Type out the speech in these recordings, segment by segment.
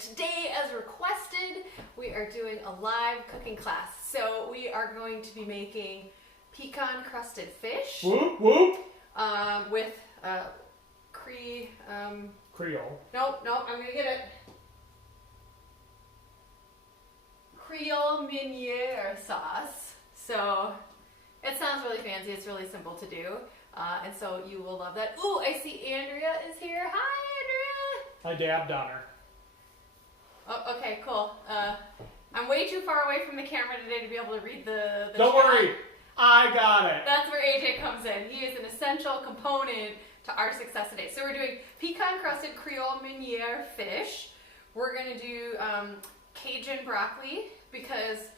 Today, as requested, we are doing a live cooking class. So we are going to be making pecan crusted fish. Whoop, whoop. With Creole. Nope, I'm gonna get it. Creole Meunier sauce. So it sounds really fancy. It's really simple to do. And so you will love that. Ooh, I see Andrea is here. Hi, Andrea. I dabbed on her. Oh, okay, cool. I'm way too far away from the camera today to be able to read the Don't chat. worry, I got it. That's where AJ comes in. He is an essential component to our success today. So we're doing pecan crusted Creole Meunier fish. We're gonna do Cajun broccoli because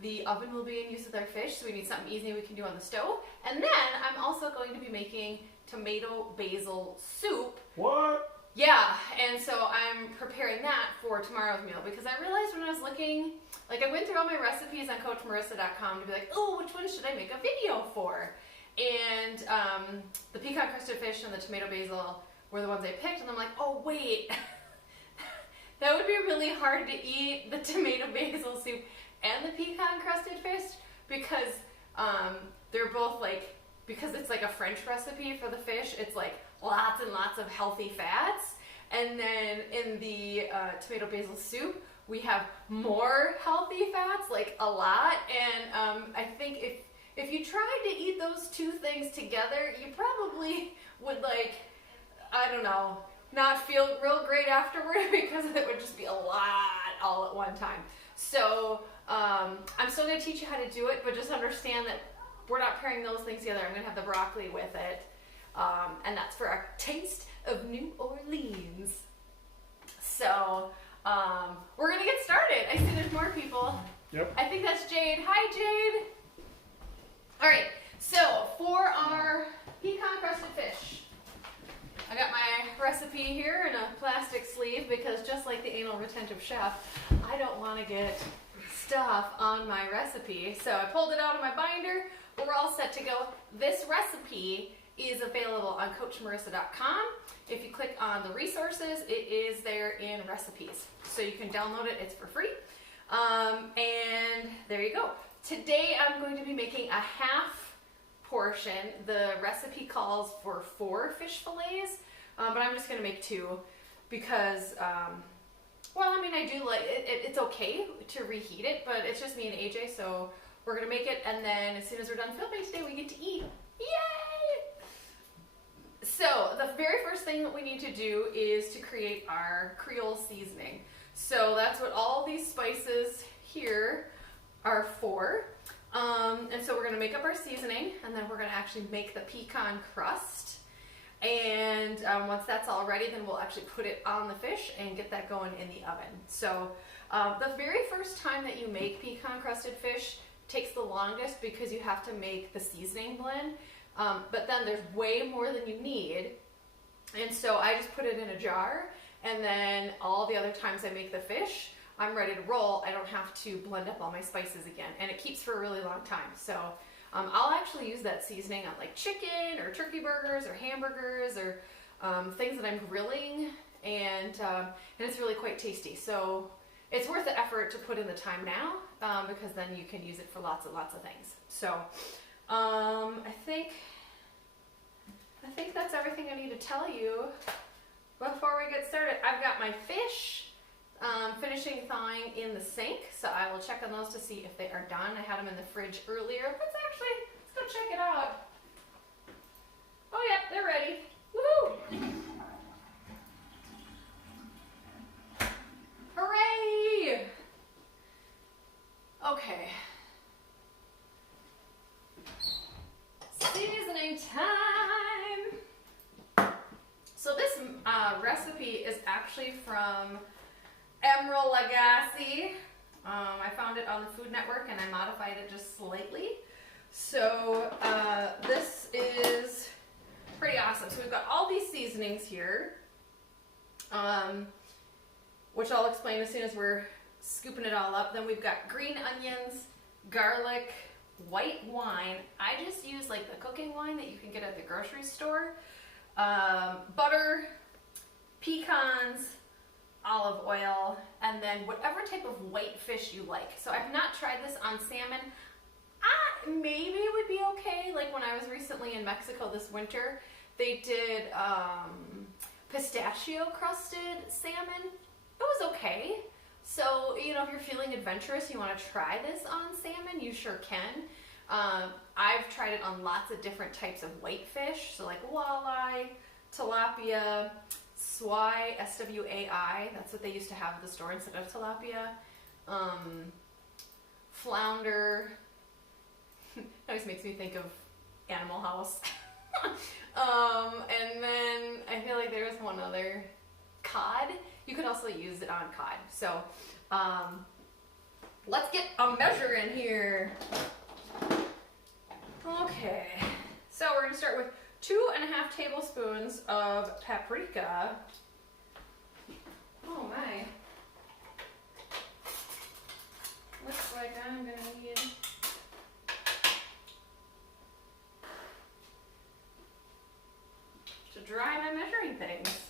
the oven will be in use with our fish, so we need something easy we can do on the stove. And then I'm also going to be making tomato basil soup. What? Yeah, and so I'm preparing that for tomorrow's meal because I realized when I was looking, like I went through all my recipes on CoachMarissa.com to be like, oh, which one should I make a video for? And the pecan crusted fish and the tomato basil were the ones I picked, and I'm like, oh wait, that would be really hard to eat the tomato basil soup and the pecan crusted fish because they're both like, because it's like a French recipe for the fish, it's like lots and lots of healthy fats. And then in the tomato basil soup, we have more healthy fats, like a lot. And I think if you tried to eat those two things together, you probably would like, I don't know, not feel real great afterward because it would just be a lot all at one time. So I'm still gonna teach you how to do it, but just understand that we're not pairing those things together. I'm gonna have the broccoli with it. And that's for our taste of New Orleans. So we're gonna get started. I see there's more people. Yep. I think that's Jade. Hi, Jade. All right, so for our pecan crusted fish, I got my recipe here in a plastic sleeve because just like the anal retentive chef, I don't want to get stuff on my recipe. So I pulled it out of my binder. We're all set to go. This recipe is available on CoachMarissa.com. If you click on the resources, it is there in recipes. So you can download it, it's for free. And there you go. Today I'm going to be making a half portion. The recipe calls for 4 fish fillets, but I'm just gonna make 2 because, well, I mean, I do like, it's okay to reheat it, but it's just me and AJ, so we're gonna make it, and then as soon as we're done filming today, we get to eat. Yay! So the very first thing that we need to do is to create our Creole seasoning. So that's what all these spices here are for. And so we're gonna make up our seasoning, and then we're gonna actually make the pecan crust. And once that's all ready, then we'll actually put it on the fish and get that going in the oven. So the very first time that you make pecan crusted fish takes the longest because you have to make the seasoning blend. But then there's way more than you need. And so I just put it in a jar, and then all the other times I make the fish, I'm ready to roll. I don't have to blend up all my spices again, and it keeps for a really long time. So I'll actually use that seasoning on like chicken or turkey burgers or hamburgers or things that I'm grilling, and it's really quite tasty. So it's worth the effort to put in the time now because then you can use it for lots and lots of things. So I think that's everything I need to tell you before we get started. I've got my fish finishing thawing in the sink, so I will check on those to see if they are done. I had them in the fridge earlier. Let's go check it out. Oh yeah, they're ready. Woohoo! Hooray! Okay. Seasoning time! So this recipe is actually from Emerald Lagasse. I found it on the Food Network and I modified it just slightly. So this is pretty awesome. So we've got all these seasonings here, which I'll explain as soon as we're scooping it all up. Then we've got green onions, garlic, white wine. I just use like the cooking wine that you can get at the grocery store. Butter, pecans, olive oil, and then whatever type of white fish you like. So I've not tried this on salmon. Maybe it would be okay. Like when I was recently in Mexico this winter, they did pistachio crusted salmon. It was okay. So, you know, if you're feeling adventurous, you want to try this on salmon, you sure can. I've tried it on lots of different types of white fish, so like walleye, tilapia, swai, S-W-A-I, that's what they used to have at the store instead of tilapia, flounder, it always makes me think of Animal House, and then I feel like there was one other, cod. You could also use it on cod. So let's get a measure in here. Okay, so we're going to start with 2.5 tablespoons of paprika. Oh my. Looks like I'm going to need to dry my measuring things.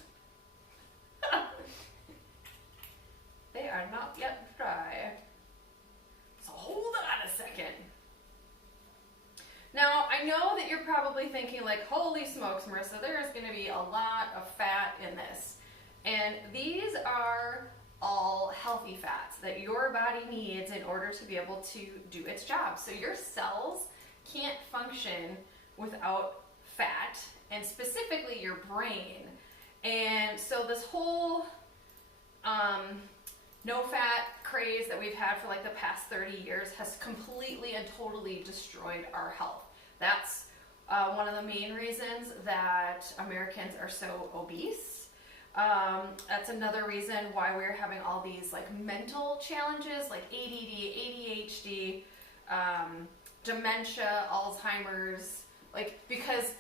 They are not yet dry. So hold on a second. Now, I know that you're probably thinking like, holy smokes, Marissa, there's going to be a lot of fat in this. And these are all healthy fats that your body needs in order to be able to do its job. So your cells can't function without fat, and specifically your brain. And so this whole no fat craze that we've had for like the past 30 years has completely and totally destroyed our health. That's one of the main reasons that Americans are so obese. That's another reason why we're having all these like mental challenges like ADD, ADHD, dementia, Alzheimer's, like because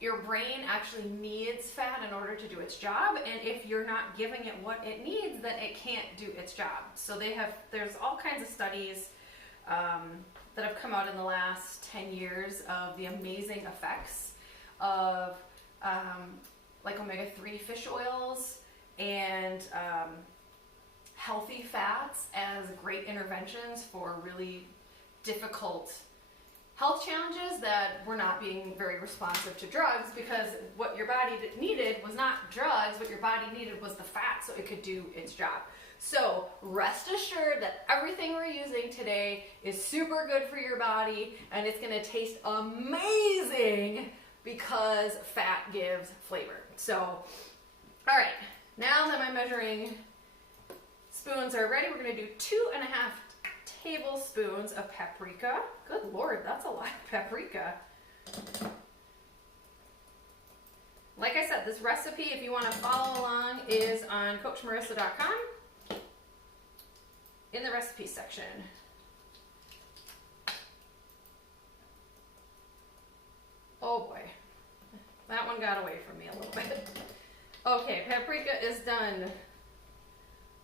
your brain actually needs fat in order to do its job, and if you're not giving it what it needs, then it can't do its job. So there's all kinds of studies that have come out in the last 10 years of the amazing effects of like omega-3 fish oils and healthy fats as great interventions for really difficult health challenges that were not being very responsive to drugs, because what your body needed was not drugs, what your body needed was the fat so it could do its job. So rest assured that everything we're using today is super good for your body, and it's going to taste amazing because fat gives flavor. So, all right, now that my measuring spoons are ready, we're going to do 2.5 tablespoons of paprika. Good Lord, that's a lot of paprika. Like I said, this recipe, if you want to follow along, is on CoachMarissa.com in the recipe section. Oh boy, that one got away from me a little bit. Okay, paprika is done.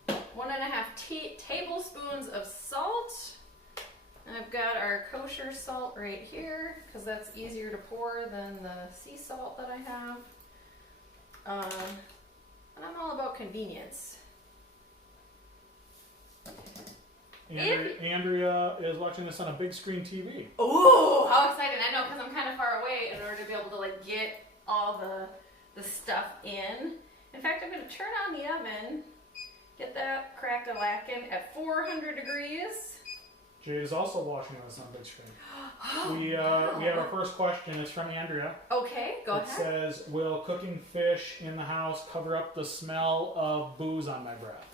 1.5 tablespoons of salt. And I've got our kosher salt right here because that's easier to pour than the sea salt that I have. And I'm all about convenience. Andrea is watching this on a big screen TV. Ooh, how excited. I know, because I'm kind of far away in order to be able to like get all the stuff in. In fact, I'm going to turn on the oven, get that crack-a-lackin' at 400 degrees. Jade is also watching this on big screen. We have our first question. It's from Andrea. Okay, go ahead. It says, will cooking fish in the house cover up the smell of booze on my breath?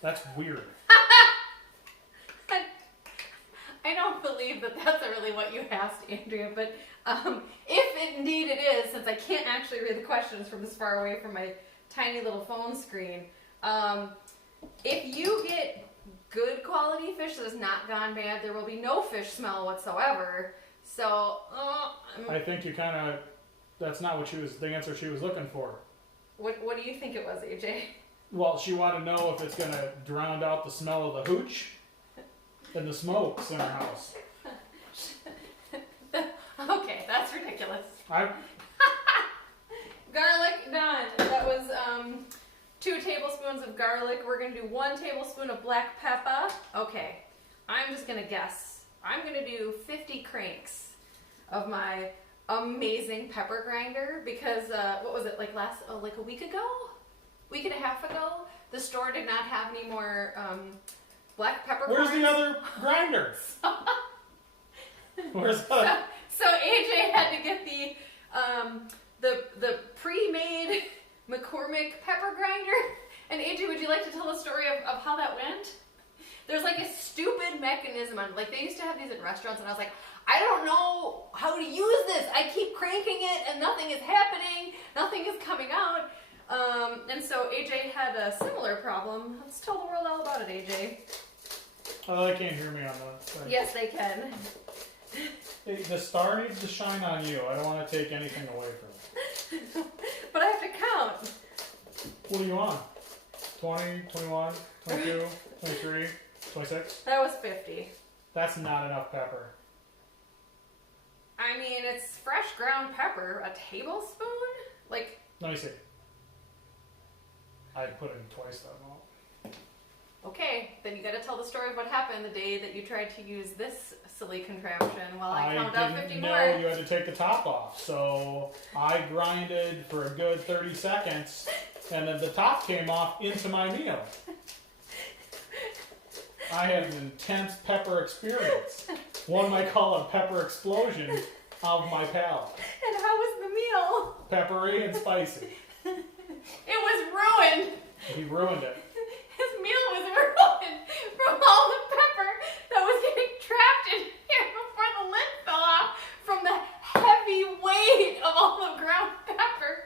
That's weird. I don't believe that that's really what you asked, Andrea, but if indeed it is, since I can't actually read the questions from this far away from my tiny little phone screen, if you get good quality fish that has not gone bad, there will be no fish smell whatsoever. So, I think you kind of, that's not what the answer she was looking for. What do you think it was, AJ? Well, she wanted to know if it's going to drown out the smell of the hooch and the smokes in her house. Okay, that's ridiculous. I Garlic done. That was 2 tablespoons of garlic. We're gonna do 1 tablespoon of black pepper. Okay, I'm just gonna guess. I'm gonna do 50 cranks of my amazing pepper grinder because what was it, like like a week and a half ago, the store did not have any more black peppercorns. Where's the other grinder? Where's the... So AJ had to get the pre-made McCormick pepper grinder. And AJ, would you like to tell the story of how that went? There's like a stupid mechanism on, like they used to have these in restaurants, and I was like, I don't know how to use this. I keep cranking it and nothing is happening. Nothing is coming out. And so AJ had a similar problem. Let's tell the world all about it, AJ. Oh, they can't hear me on that thing. Yes, they can. Hey, the star needs to shine on you. I don't want to take anything away from it. But I have to count. What are you on? 20, 21, 22, 23, 26? That was 50. That's not enough pepper. I mean, it's fresh ground pepper. A tablespoon? Like... Let me see. I put in twice that amount. Okay, then you gotta tell the story of what happened the day that you tried to use this silly contraption while I count down 50 didn't more. know you had to take the top off, so I grinded for a good 30 seconds, and then the top came off into my meal. I had an intense pepper experience. One might call a pepper explosion of my palate. And how was the meal? Peppery and spicy. It was ruined. He ruined it. His meal was ruined from all the pepper that was getting trapped in here before the lid fell off from the heavy weight of all the ground pepper.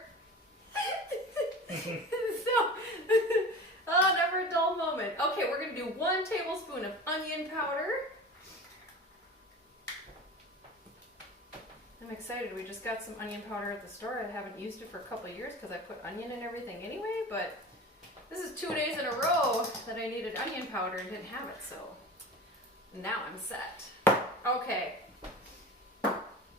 Oh, never a dull moment. Okay, we're going to do 1 tablespoon of onion powder. I'm excited. We just got some onion powder at the store. I haven't used it for a couple of years because I put onion in everything anyway, but this is 2 days in a row that I needed onion powder and didn't have it, so now I'm set. Okay.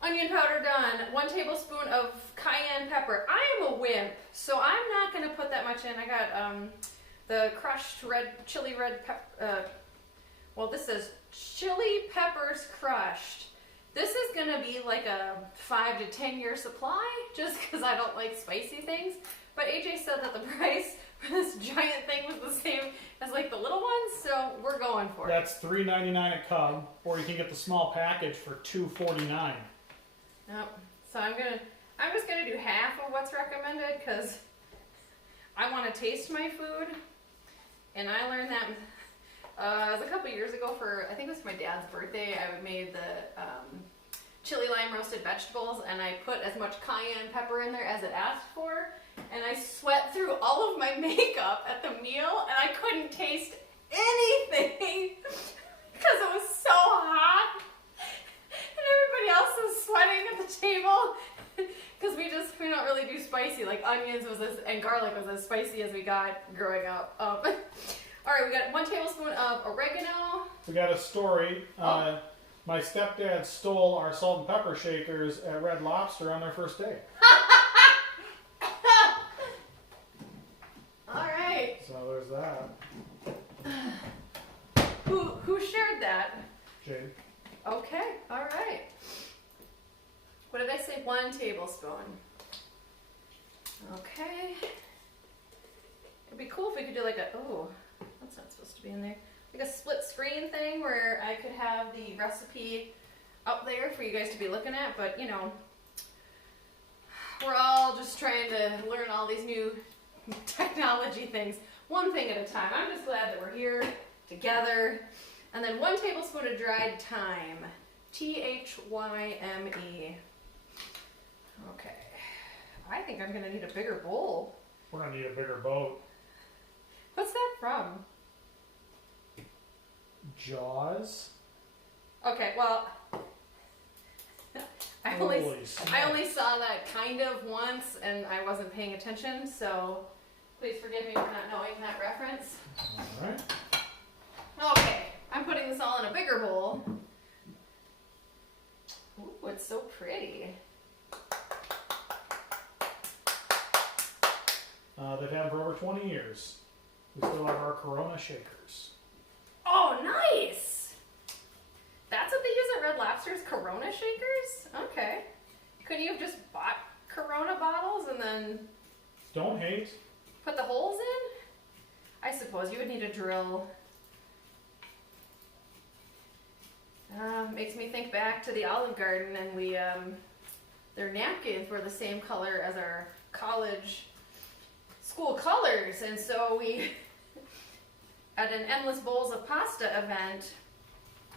Onion powder done. 1 tablespoon of cayenne pepper. I am a wimp, so I'm not going to put that much in. I got the crushed chili red pepper. Well, this says chili peppers crushed. This is going to be like a 5 to 10 year supply just because I don't like spicy things. But AJ said that the price for this giant thing was the same as like the little ones, so we're going for it. That's $3.99 at Cub, or you can get the small package for $2.49. Nope. So I'm just gonna do half of what's recommended because I want to taste my food, and I learned that it was a couple years ago for, I think it was my dad's birthday. I made the chili lime roasted vegetables, and I put as much cayenne pepper in there as it asked for, and I sweat through all of my makeup at the meal, and I couldn't taste anything because it was so hot, and everybody else was sweating at the table because we don't really do spicy. Like onions and garlic was as spicy as we got growing up. All right, we got 1 tablespoon of oregano. We got a story. My stepdad stole our salt and pepper shakers at Red Lobster on their first date. All right. So there's that. Who shared that? Jade. Okay, all right. What did I say? 1 tablespoon. Okay. It'd be cool if we could do like that's not supposed to be in there. Like a split screen thing where I could have the recipe up there for you guys to be looking at, but you know, we're all just trying to learn all these new technology things, one thing at a time. I'm just glad that we're here together. And then 1 tablespoon of dried thyme. Thyme. Okay. I think I'm gonna need a bigger bowl. We're gonna need a bigger boat. What's that from? Jaws? Okay, well, I only Holy saw that kind of once, and I wasn't paying attention, so please forgive me for not knowing that reference. Alright. Okay, I'm putting this all in a bigger bowl. Ooh, it's so pretty. They've had for over 20 years. We still have our Corona shakers. Oh, nice! That's what they use at Red Lobster's, Corona shakers? Okay. Couldn't you have just bought Corona bottles and then Don't hate. put the holes in? I suppose you would need a drill. Makes me think back to the Olive Garden, and we, their napkins were the same color as our college school colors, and so we, at an Endless Bowls of Pasta event,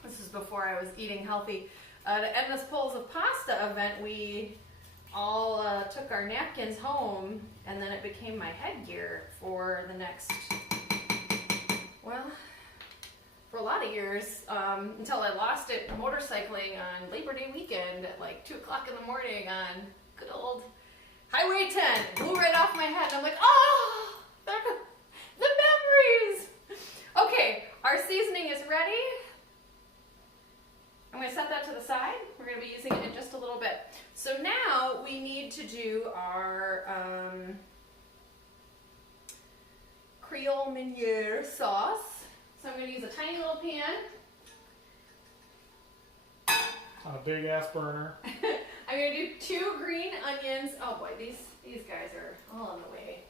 this is before I was eating healthy, at an Endless Bowls of Pasta event, we all took our napkins home, and then it became my headgear for the next, well, for a lot of years, until I lost it motorcycling on Labor Day weekend at like 2 o'clock in the morning on good old Highway 10. Blew right off my head, and I'm like, oh, the memories. Okay, our seasoning is ready. I'm going to set that to the side. We're going to be using it in just a little bit. So now we need to do our Creole Meunier sauce. So I'm going to use a tiny little pan. On a big ass burner. I'm going to do 2 green onions. Oh boy, these guys are all in the way.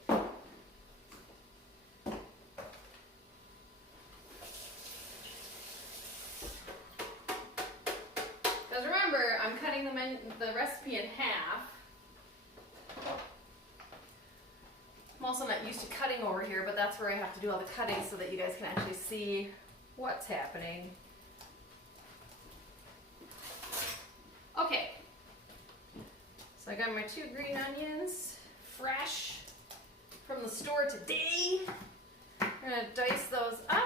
Because remember, I'm cutting the recipe in half. I'm also not used to cutting over here, but that's where I have to do all the cutting so that you guys can actually see what's happening. Okay. So I got my 2 green onions, fresh from the store today. I'm gonna dice those up.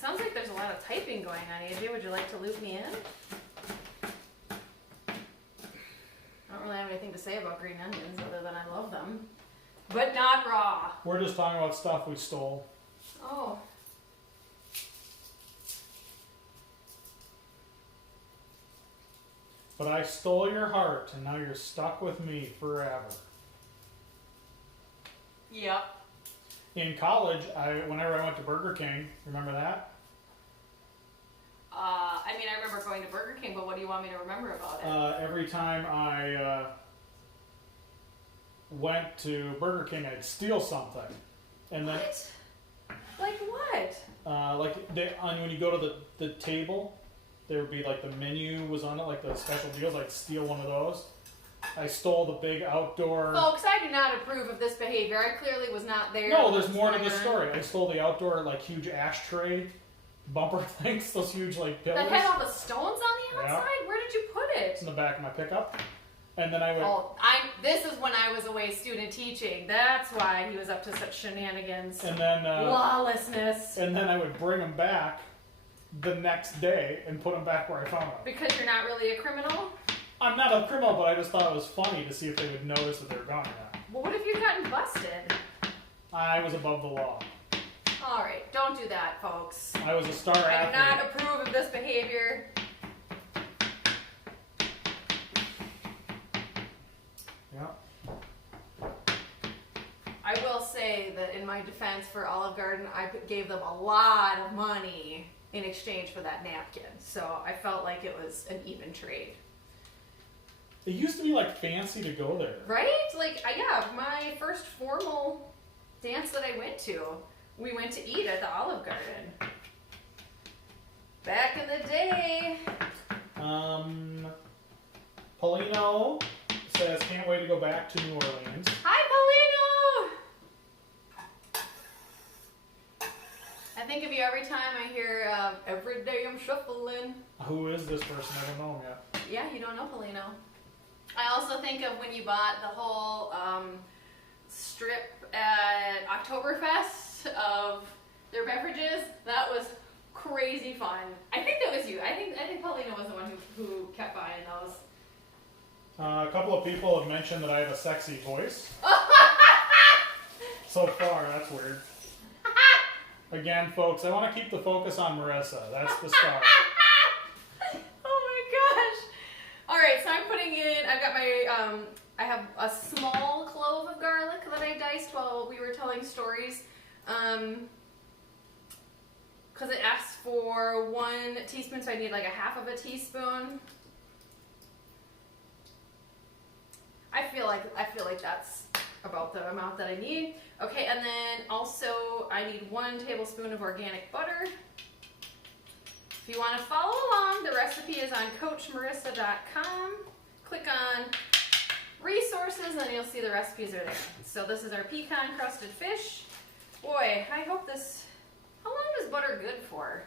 Sounds like there's a lot of typing going on, AJ. Would you like to loop me in? I don't really have anything to say about green onions other than I love them. But not raw. We're just talking about stuff we stole. Oh. But I stole your heart, and now you're stuck with me forever. Yep. In college, whenever I went to Burger King, remember that? I mean, I remember going to Burger King, but what do you want me to remember about it? Every time I went to Burger King, I'd steal something. And then, What? Like what? when you go to the table, there would be like the menu was on it, like the special deals. I'd steal one of those. I stole the big outdoor. Folks, I do not approve of this behavior. I clearly was not there. No, there's more to the the story. I stole the outdoor, like, huge ashtray bumper things, those huge, like, pillars. That had all the stones on the Yeah. outside? Where did you put it? It's in the back of my pickup. And then I would. Oh, this is when I was away student teaching. That's why he was up to such shenanigans. And then. Lawlessness. And then I would bring them back the next day and put them back where I found them. Because you're not really a criminal? I'm not a criminal, but I just thought it was funny to see if they would notice that they were gone or not. Well, what if you'd gotten busted? I was above the law. Alright, don't do that, folks. I was a star I do athlete. not approve of this behavior. Yeah. I will say that in my defense for Olive Garden, I gave them a lot of money in exchange for that napkin. So I felt like it was an even trade. It used to be like fancy to go there. Right? Like, yeah, my first formal dance that I went to, we went to eat at the Olive Garden. Back in the day. Paulino says, can't wait to go back to New Orleans. Hi, Paulino! I think of you every time I hear, every day I'm shuffling. Who is this person? I don't know him yet. Yeah, you don't know Paulino. I also think of when you bought the whole strip at Oktoberfest of their beverages. That was crazy fun. I think that was you. I think Paulino was the one who kept buying those. A couple of people have mentioned that I have a sexy voice. So far, that's weird. Again, folks, I want to keep the focus on Marissa. That's the star. Oh my gosh. All right, so I'm putting in, I've got my, I have a small clove of garlic that I diced while we were telling stories. Because it asks for 1 teaspoon, so I need like a half of a teaspoon. I feel like that's about the amount that I need. Okay, and then also I need 1 tablespoon of organic butter. If you want to follow along, the recipe is on CoachMarissa.com. Click on resources and you'll see the recipes are there. So this is our pecan crusted fish. Boy, I hope this, how long is butter good for?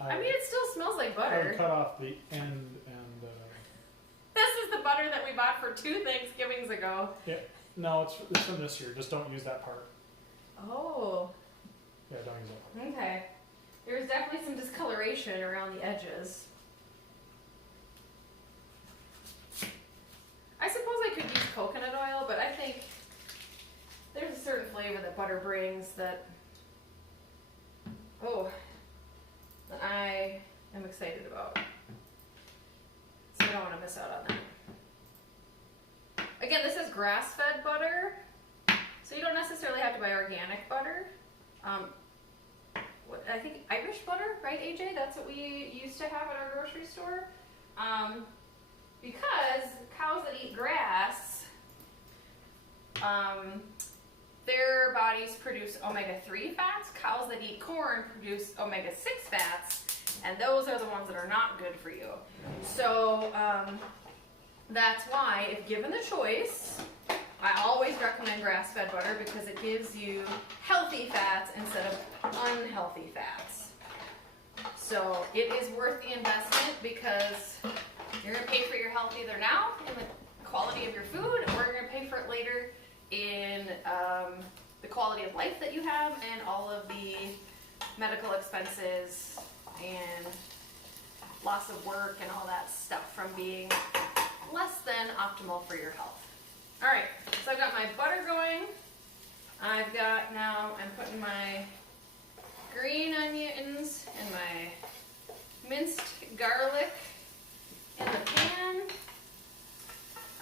I mean, it still smells like I butter. would cut off the end and... This is the butter that we bought for 2 Thanksgivings ago. yeah, no, it's from this year. Just don't use that part. Oh. Yeah, don't use that part. Okay. There's definitely some discoloration around the edges. I suppose I could use coconut oil, but I think there's a certain flavor that butter brings that, that I am excited about. So I don't want to miss out on that. Again, this is grass-fed butter, so you don't necessarily have to buy organic butter. I think Irish butter, right, AJ? That's what we used to have at our grocery store. Because cows that eat grass, their bodies produce omega-3 fats. Cows that eat corn produce omega-6 fats, and those are the ones that are not good for you. So that's why, if given the choice, I always recommend grass-fed butter because it gives you healthy fats instead of unhealthy fats. So it is worth the investment because you're going to pay for your health either now in the quality of your food, or you're going to pay for it later in the quality of life that you have and all of the medical expenses and loss of work and all that stuff from being less than optimal for your health. All right, so I've got my butter going. I'm putting my green onions and my minced garlic in the pan.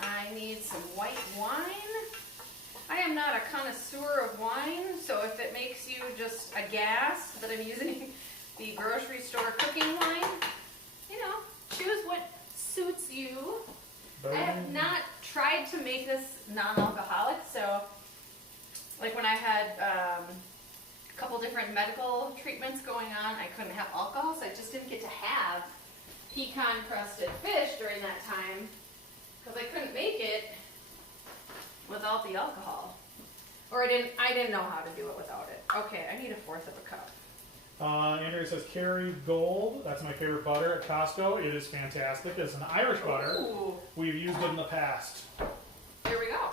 I need some white wine. I am not a connoisseur of wine, so if it makes you just aghast that I'm using the grocery store cooking wine, choose what suits you. I have not tried to make this non-alcoholic, so like when I had a couple different medical treatments going on, I couldn't have alcohol, so I just didn't get to have pecan crusted fish during that time because I couldn't make it without the alcohol, or I didn't know how to do it without it. Okay, I need 1/4 of a cup. Andrea says Kerry Gold. That's my favorite butter at Costco. It is fantastic. It's an Irish butter. Ooh. We've used it in the past. Here we go.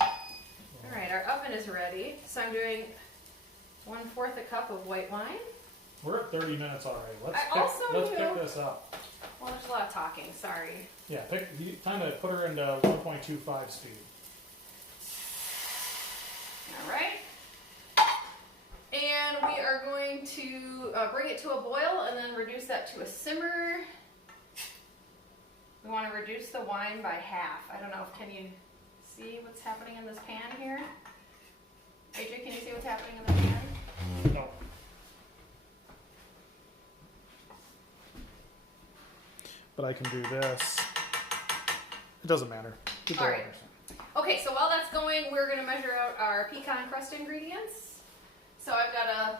All right, our oven is ready. So I'm doing 1/4 a cup of white wine. We're at 30 minutes already. Let's pick this up. Well, there's a lot of talking. Sorry. Yeah, time to put her into 1.25 speed. All right. And we are going to bring it to a boil and then reduce that to a simmer. We want to reduce the wine by half. I don't know, can you see what's happening in this pan here? AJ, can you see what's happening in the pan? No. But I can do this. It doesn't matter. All right. Okay, so while that's going, we're going to measure out our pecan crust ingredients. So I've got a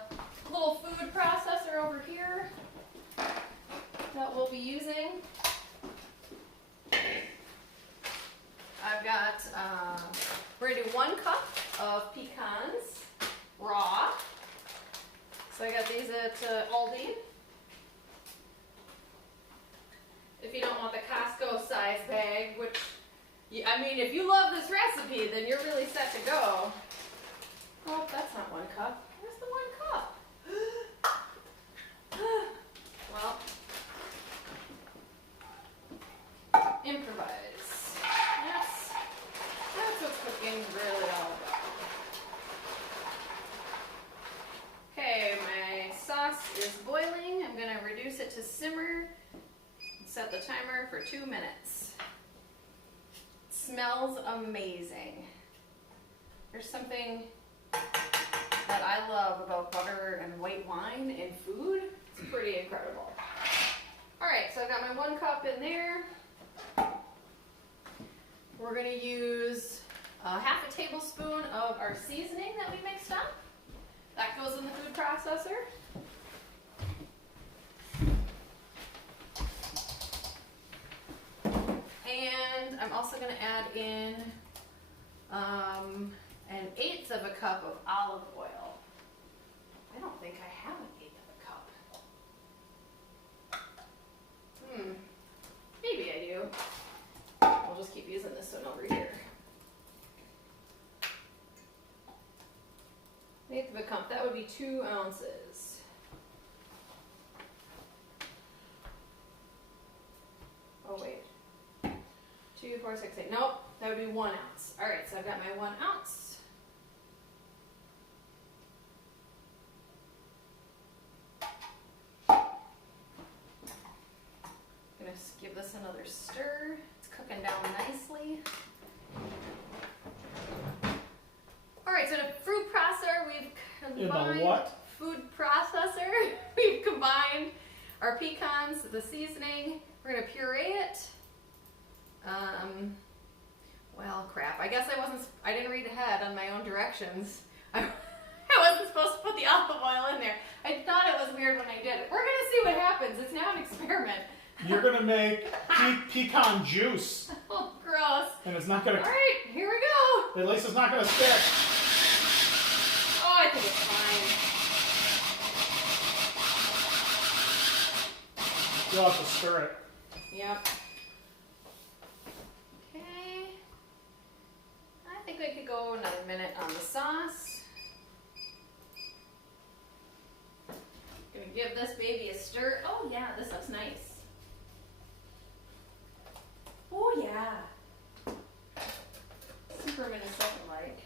little food processor over here that we'll be using. I've got, we're going to do 1 cup of pecans, raw. So I got these at Aldi. If you don't want the Costco size bag, which, I mean, if you love this recipe, then you're really set to go. Oh, that's not 1 cup. Where's the 1 cup? Well, improvise. That's what cooking's really all about. is boiling. I'm gonna reduce it to simmer. Set the timer for 2 minutes. It smells amazing. There's something that I love about butter and white wine in food. It's pretty incredible. All right, so I've got my 1 cup in there. We're gonna use half a tablespoon of our seasoning that we mixed up. That goes in the food processor. And I'm also going to add in 1/8 of a cup of olive oil. I don't think I have 1/8 of a cup. Maybe I do. We'll just keep using this one over here. 1/8 of a cup, that would be 2 ounces. Oh wait. 2, 4, 6, 8. Nope, that would be 1 ounce. All right, so I've got my 1 ounce. I'm gonna give this another stir. It's cooking down nicely. All right, so the food processor, we've combined. In the what? Food processor. We've combined our pecans, the seasoning. We're gonna puree it. Well, crap. I guess I didn't read ahead on my own directions. I wasn't supposed to put the olive oil in there. I thought it was weird when I did it. We're gonna see what happens. It's now an experiment. You're gonna make pecan juice. Oh, gross. And it's not gonna. All right, here we go. At least it's not gonna stick. Oh, I think it's fine. You'll have to stir it. Yep. Okay. I think we could go another minute on the sauce. Gonna give this baby a stir. Oh yeah, this looks nice. Oh yeah. Super Minnesota-like.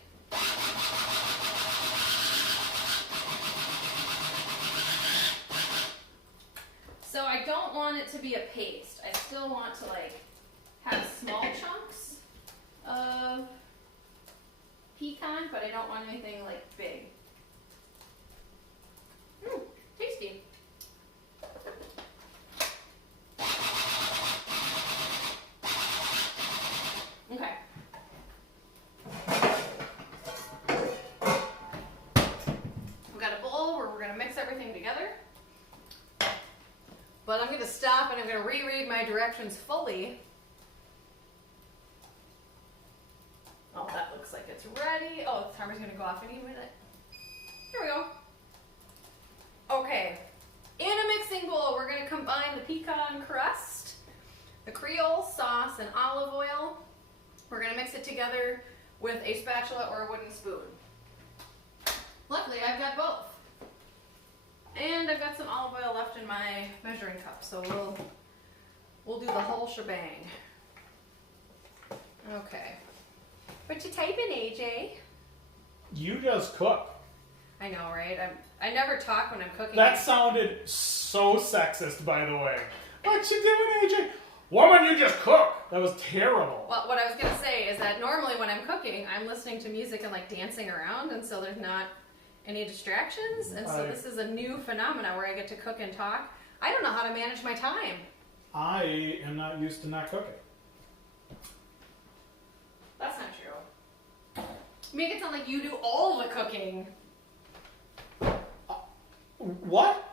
So I don't want it to be a paste. I still want to like have small chunks of pecan, but I don't want anything like big. Tasty. Okay. We've got a bowl where we're going to mix everything together. But I'm going to stop and I'm going to reread my directions fully. Oh, that looks like it's ready. Oh, the timer's going to go off any minute. Here we go. Okay. In a mixing bowl, we're going to combine the pecan crust, the Creole sauce, and olive oil. We're going to mix it together with a spatula or a wooden spoon. Luckily, I've got both. And I've got some olive oil left in my measuring cup, so we'll do the whole shebang. Okay. What you typing, AJ? You just cook. I know, right? I never talk when I'm cooking. That sounded so sexist, by the way. What you doing, AJ? Woman, you just cook. That was terrible. Well, what I was gonna say is that normally when I'm cooking, I'm listening to music and like dancing around, and so there's not any distractions. And so this is a new phenomena where I get to cook and talk. I don't know how to manage my time. I am not used to not cooking. That's not true. You make it sound like you do all the cooking. What?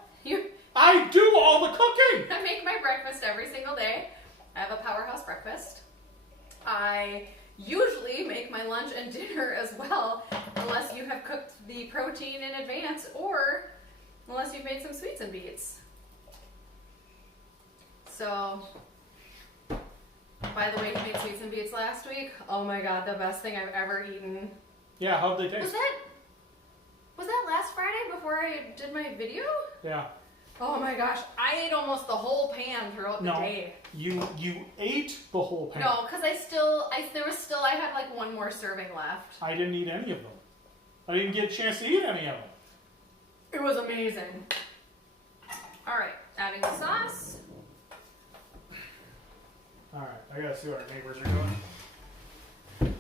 I do all the cooking! I make my breakfast every single day. I have a powerhouse breakfast. I usually make my lunch and dinner as well, unless you have cooked the protein in advance or unless you've made some sweets and beets. So, by the way, you made sweets and beets last week. Oh my god, the best thing I've ever eaten. Yeah, how'd they taste? Was that last Friday before I did my video? Yeah. Oh my gosh, I ate almost the whole pan throughout the day. You ate the whole pan. No, because I had like one more serving left. I didn't eat any of them. I didn't get a chance to eat any of them. It was amazing. All right, adding the sauce. All right, I gotta see what our neighbors are doing.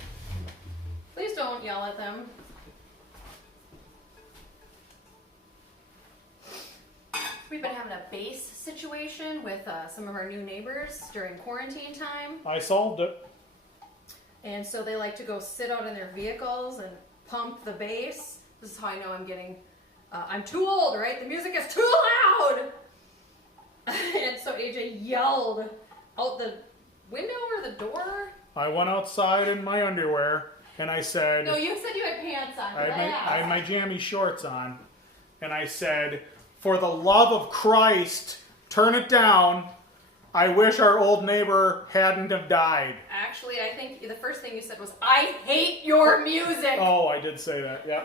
Please don't yell at them. We've been having a base situation with some of our new neighbors during quarantine time. I solved it. And so they like to go sit out in their vehicles and pump the bass. This is how I know I'm getting, I'm too old, right? The music is too loud. And so AJ yelled out the window or the door. I went outside in my underwear and I said... No, you said you had pants on. I had my jammy shorts on. And I said, for the love of Christ, turn it down. I wish our old neighbor hadn't have died. Actually, I think the first thing you said was, I hate your music. Oh, I did say that, yeah.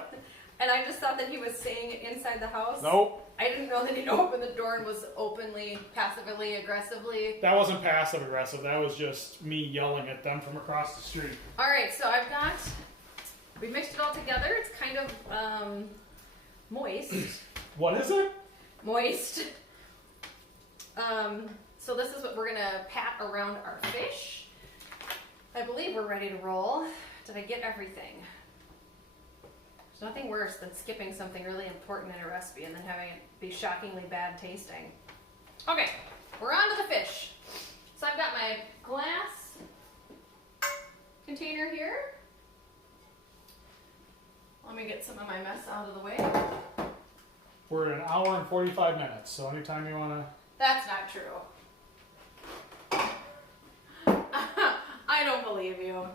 And I just thought that he was saying it inside the house. Nope. I didn't know that he'd opened the door and was openly, passively, aggressively. That wasn't passive aggressive. That was just me yelling at them from across the street. All right, so we mixed it all together. It's kind of moist. What is it? Moist. So this is what we're gonna pat around our fish. I believe we're ready to roll. Did I get everything? There's nothing worse than skipping something really important in a recipe and then having it be shockingly bad tasting. Okay, we're on to the fish. So I've got my glass container here. Let me get some of my mess out of the way. We're at 1 hour and 45 minutes, so anytime you want to... That's not true. I don't believe you.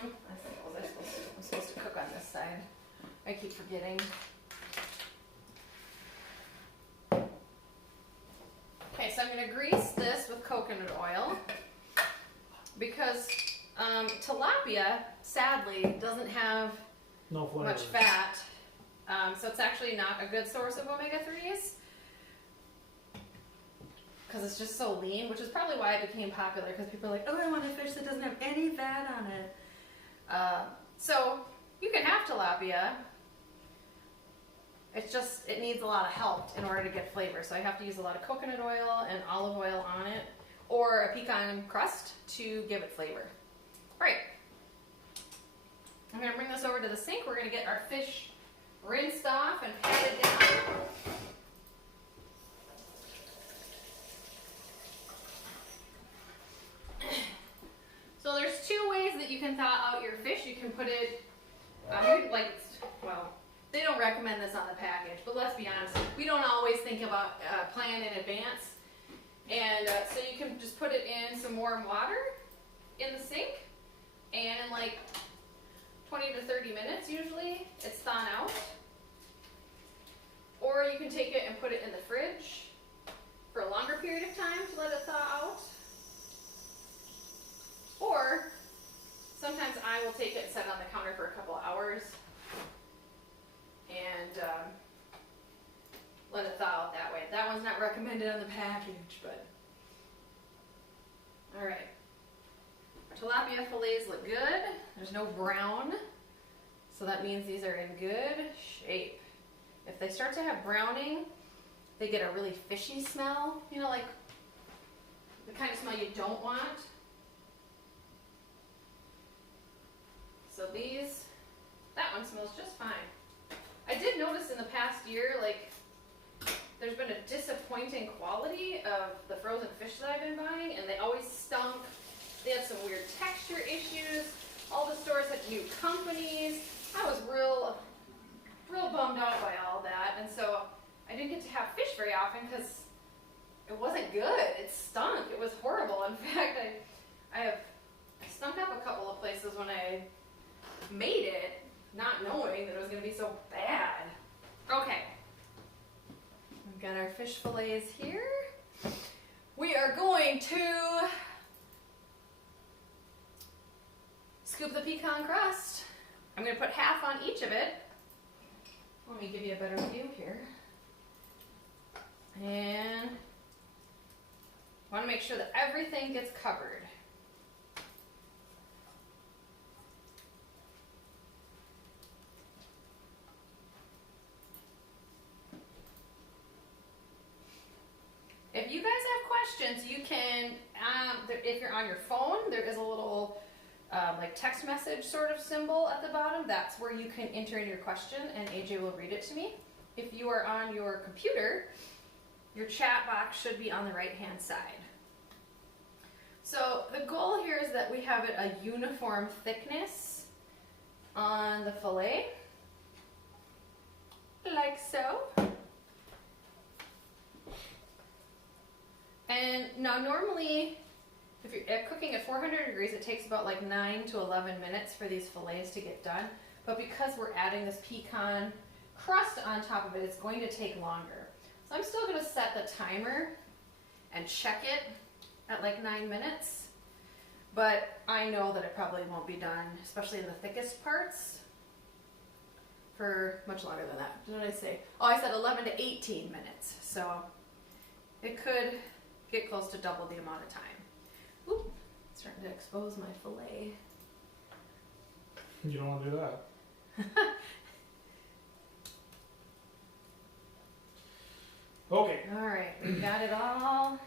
I'm supposed to cook on this side. I keep forgetting. Okay, so I'm going to grease this with coconut oil because tilapia, sadly, doesn't have No flavor. much fat. So it's actually not a good source of omega-3s because it's just so lean, which is probably why it became popular because people are like, oh, I want a fish that doesn't have any fat on it. So you can have tilapia. It's just, it needs a lot of help in order to get flavor. So I have to use a lot of coconut oil and olive oil on it or a pecan crust to give it flavor. All right. I'm going to bring this over to the sink. We're going to get our fish rinsed off and patted down. So there's two ways that you can thaw out your fish. You can put it, they don't recommend this on the package, but let's be honest, we don't always think about planning in advance. And so you can just put it in some warm water in the sink, and in like 20 to 30 minutes usually, it's thawed out. Or you can take it and put it in the fridge for a longer period of time to let it thaw out. Or sometimes I will take it and set it on the counter for a couple of hours and let it thaw out that way. That one's not recommended on the package, but all right. Our tilapia fillets look good. There's no brown, so that means these are in good shape. If they start to have browning, they get a really fishy smell, you know, like the kind of smell you don't want. So that one smells just fine. I did notice in the past year, like, there's been a disappointing quality of the frozen fish that I've been buying, and they always stunk. They had some weird texture issues. All the stores had new companies. I was real bummed out by all that, and so I didn't get to have fish very often because it wasn't good. It stunk. It was horrible. In fact, I have stunk up a couple of places when I made it, not knowing that it was going to be so bad. Okay. We've got our fish fillets here. We are going to scoop the pecan crust. I'm going to put half on each of it. Let me give you a better view here. And I want to make sure that everything gets covered. questions, you can, if you're on your phone, there is a little like text message sort of symbol at the bottom. That's where you can enter in your question and AJ will read it to me. If you are on your computer, your chat box should be on the right-hand side. So the goal here is that we have it a uniform thickness on the fillet, like so. And now normally, if you're cooking at 400 degrees, it takes about like 9 to 11 minutes for these fillets to get done. But because we're adding this pecan crust on top of it, it's going to take longer. So I'm still going to set the timer and check it at like 9 minutes. But I know that it probably won't be done, especially in the thickest parts, for much longer than that. What did I say? Oh, I said 11 to 18 minutes. So it could get close to double the amount of time. Oop, starting to expose my fillet. You don't want to do that. Okay. All right, we got it all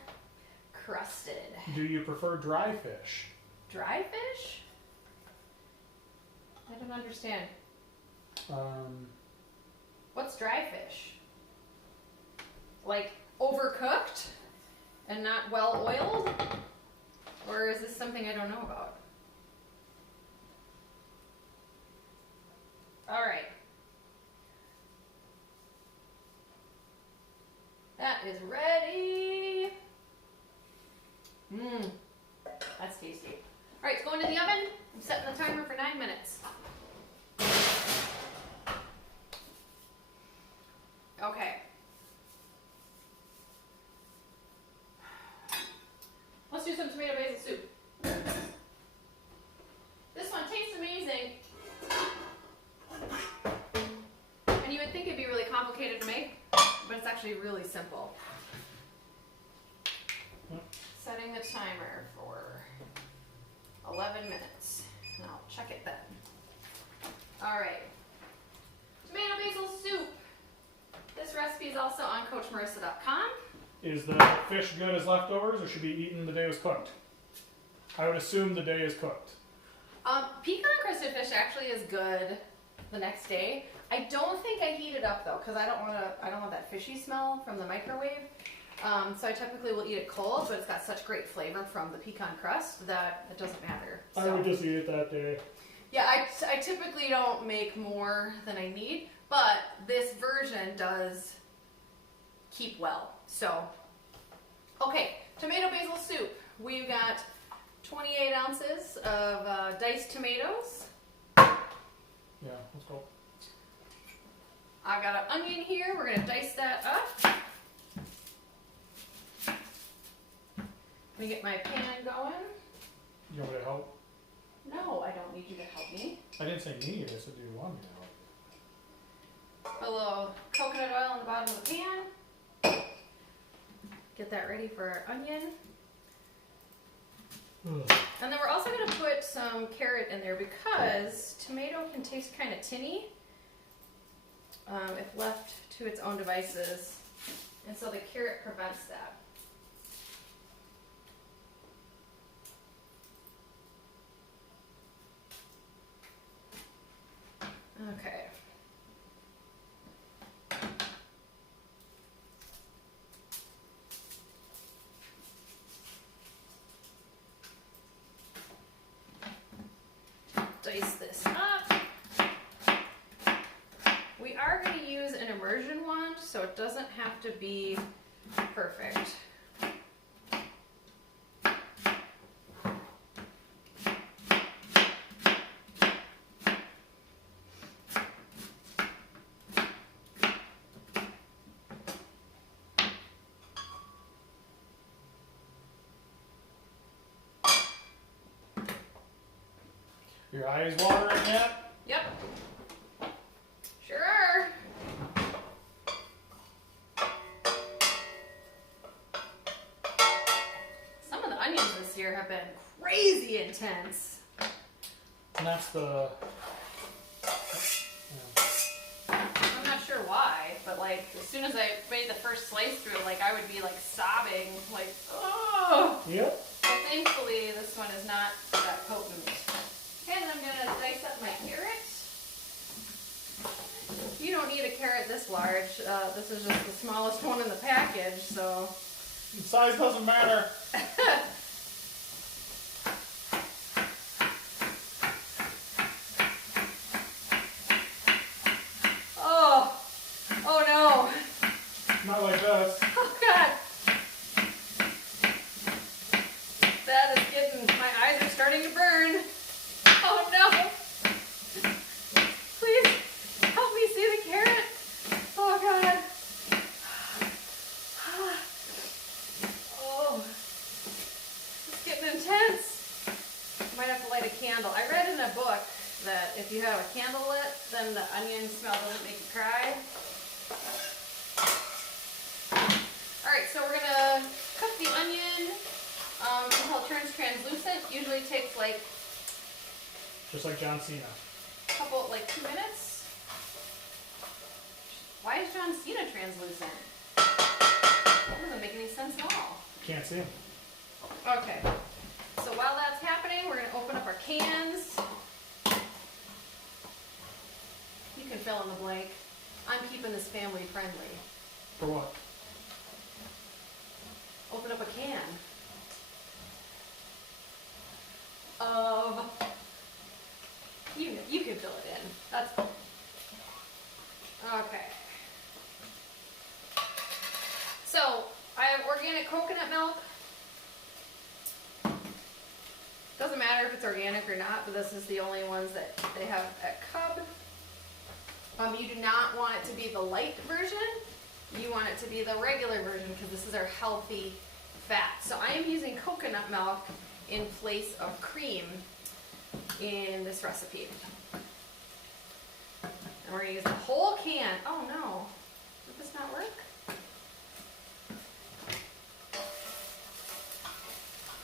crusted. Do you prefer dry fish? Dry fish? I don't understand. What's dry fish? Like overcooked and not well oiled? Or is this something I don't know about? All right. That is ready. That's tasty. All right, it's going to the oven. I'm setting the timer for 9 minutes. Okay. Let's do some tomato basil soup. This one tastes amazing. And you would think it'd be really complicated to make, but it's actually really simple. Setting the timer for 11 minutes. And I'll check it then. All right. Tomato basil soup. This recipe is also on CoachMarissa.com. Is the fish good as leftovers, or should be eaten the day it was cooked? I would assume the day is cooked. Pecan crusted fish actually is good the next day. I don't think I heat it up though, because I don't want that fishy smell from the microwave. So I typically will eat it cold, but it's got such great flavor from the pecan crust that it doesn't matter. So, I would just eat it that day. Yeah, I typically don't make more than I need, but this version does keep well. So, okay, tomato basil soup. We've got 28 ounces of diced tomatoes. Yeah, let's go. I've got an onion here. We're going to dice that up. Let me get my pan going. You want me to help? No, I don't need you to help me. I didn't say need, I said do you want me to help? Put a little coconut oil on the bottom of the pan. Get that ready for our onion. And then we're also going to put some carrot in there because tomato can taste kind of tinny if left to its own devices. And so the carrot prevents that. Okay. Dice this up. We are going to use an immersion wand, so it doesn't have to be perfect. Your eyes watering yet? Yep. Sure are. Some of the onions this year have been crazy intense. And that's the... I'm not sure why, but like like, as soon as I made the first slice through, like, I would be, like, sobbing, like, oh! Yep. But thankfully, this one is not that potent. And I'm going to dice up my carrot. You don't need a carrot this large. This is just the smallest one in the package, so... Size doesn't matter. Oh no! Not like this. Oh god! That is getting, my eyes are starting to burn. Oh no! Please help me see the carrot. Oh god! Oh, it's getting intense. I might have to light a candle. I read in a book that if you have a candle lit, then the onion smell doesn't make you cry. Alright, so we're gonna cook the onion until it turns translucent. Usually takes like Just like John Cena. a couple, like 2 minutes. Why is John Cena translucent? That doesn't make any sense at all. Can't see him. Okay, so while that's happening, we're gonna open up our cans. You can fill in the blank. I'm keeping this family friendly. For what? Open up a can of, you can fill it in. That's okay. So I have organic coconut milk. Doesn't matter if it's organic or not, but this is the only ones that they have at Cub. You do not want it to be the light version. You want it to be the regular version because this is our healthy fat. So I am using coconut milk in place of cream in this recipe. And we're going to use the whole can. Oh no, did this not work?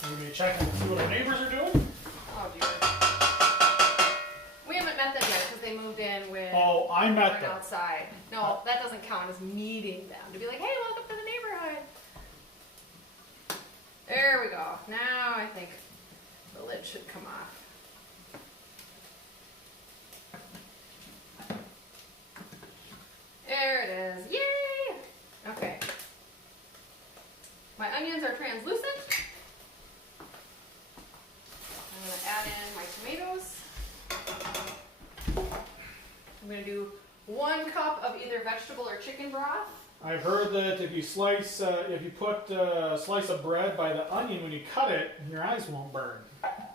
We're going to be checking to see what our neighbors are doing. Oh dear. We haven't met them yet because they moved in with Oh, I met went them. outside. No, that doesn't count as meeting them. To be like, hey, welcome to the neighborhood. There we go. Now I think the lid should come off. There it is. Yay! Okay. My onions are translucent. I'm going to add in my tomatoes. I'm going to do 1 cup of either vegetable or chicken broth. I've heard that if you put a slice of bread by the onion when you cut it, your eyes won't burn.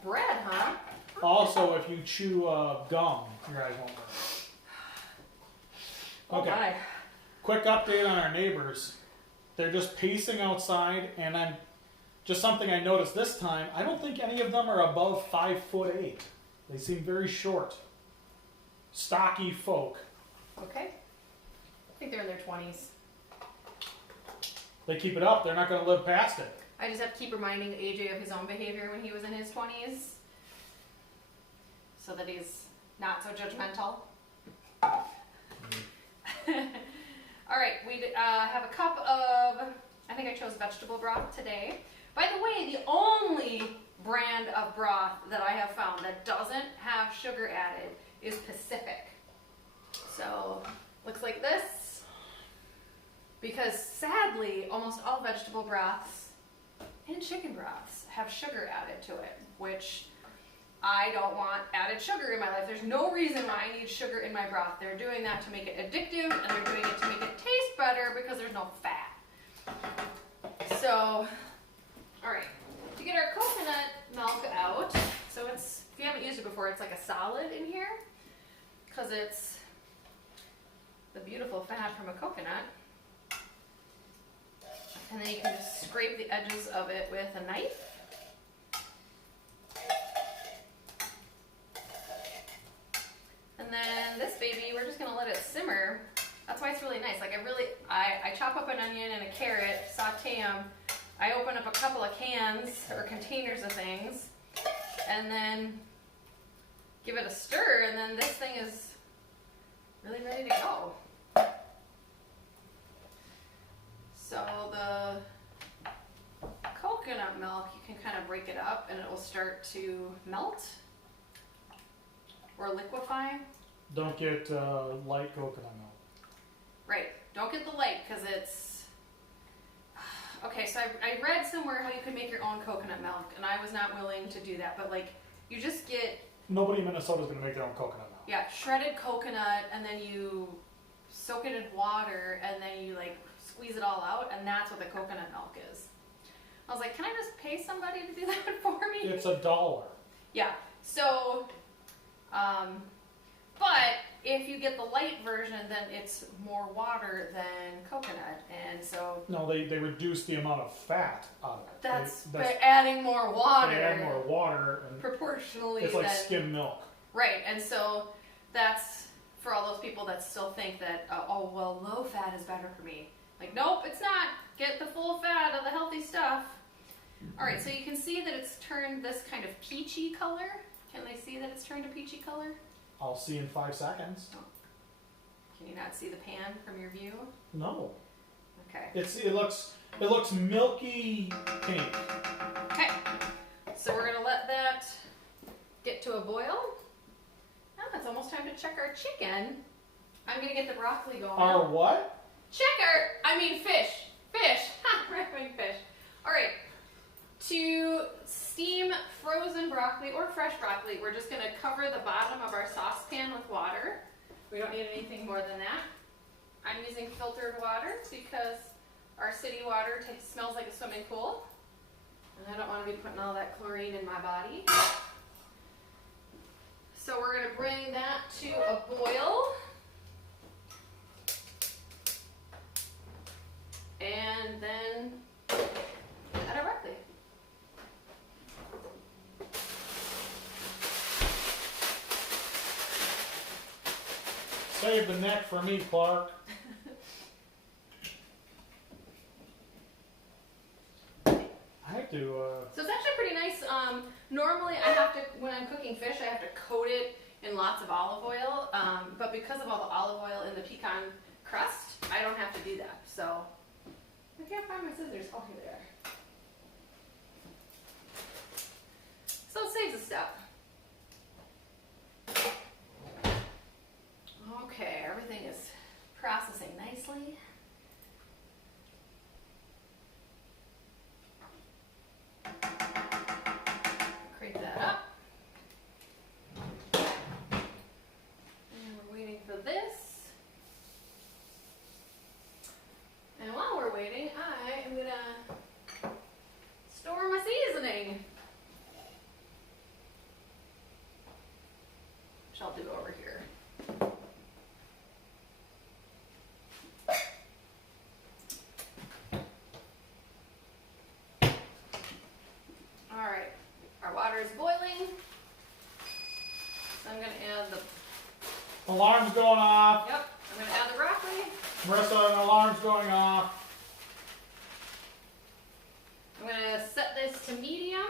Bread, huh? Also, if you chew gum, your eyes won't burn. Okay. Oh my. Quick update on our neighbors. They're just pacing outside, and just something I noticed this time, I don't think any of them are above 5'8". They seem very short. Stocky folk. Okay. I think they're in their 20s. They keep it up, they're not going to live past it. I just have to keep reminding AJ of his own behavior when he was in his 20s. So that he's not so judgmental. Alright, we have a cup of, I think I chose vegetable broth today. By the way, the only brand of broth that I have found that doesn't have sugar added is Pacific. So, looks like this. Because sadly, almost all vegetable broths and chicken broths have sugar added to it, which I don't want added sugar in my life. There's no reason why I need sugar in my broth. They're doing that to make it addictive, and they're doing it to make it taste better because there's no fat. So, alright, to get our coconut milk out, so it's, if you haven't used it before, it's like a solid in here, because it's the beautiful fat from a coconut. And then you can just scrape the edges of it with a knife. And then this baby, we're just gonna let it simmer. That's why it's really nice. Like I chop up an onion and a carrot, saute them. I open up a couple of cans or containers of things, and then give it a stir, and then this thing is really ready to go. kind of break it up and it will start to melt or liquefy. Don't get light coconut milk. Right. Don't get the light because it's... Okay, so I read somewhere how you could make your own coconut milk, and I was not willing to do that. But like, you just get... Nobody in Minnesota is going to make their own coconut milk. Yeah, shredded coconut, and then you soak it in water, and then you like squeeze it all out, and that's what the coconut milk is. I was like, can I just pay somebody to do that for me? It's $1. Yeah. So, but if you get the light version, then it's more water than coconut, and so No, they reduce the amount of fat out of it. that's by adding more water. They add more water, and proportionally. it's like skim milk. Right, and so that's for all those people that still think that oh well, low fat is better for me. Like, nope, it's not. Get the full fat of the healthy stuff. All right, so you can see that it's turned this kind of peachy color. Can they see that it's turned a peachy color? I'll see in 5 seconds. Oh. Can you not see the pan from your view? No. Okay. It looks milky pink. Okay. So we're gonna let that get to a boil. Now it's almost time to check our chicken. I'm gonna get the broccoli going. Our what? Fish. Right, fish. All right. To steam frozen broccoli or fresh broccoli, we're just going to cover the bottom of our saucepan with water. We don't need anything more than that. I'm using filtered water because our city water smells like a swimming pool. And I don't want to be putting all that chlorine in my body. So we're going to bring that to a boil. And then add our broccoli. Save the neck for me, Clark. I have to. So it's actually pretty nice. Normally, I have to, when I'm cooking fish, I have to coat it in lots of olive oil. But because of all the olive oil in the pecan crust, I don't have to do that. So I can't find my scissors. Oh, here they are. So it saves a step. Okay, everything is processing nicely. Crate that up. And we're waiting for this. And while we're waiting, I am gonna store my seasoning. Which I'll do over here. Alright, our water is boiling. So I'm gonna add the, alarm's going off. yep, I'm gonna add the broccoli. Marissa, an alarm's going off. I'm gonna set this to medium.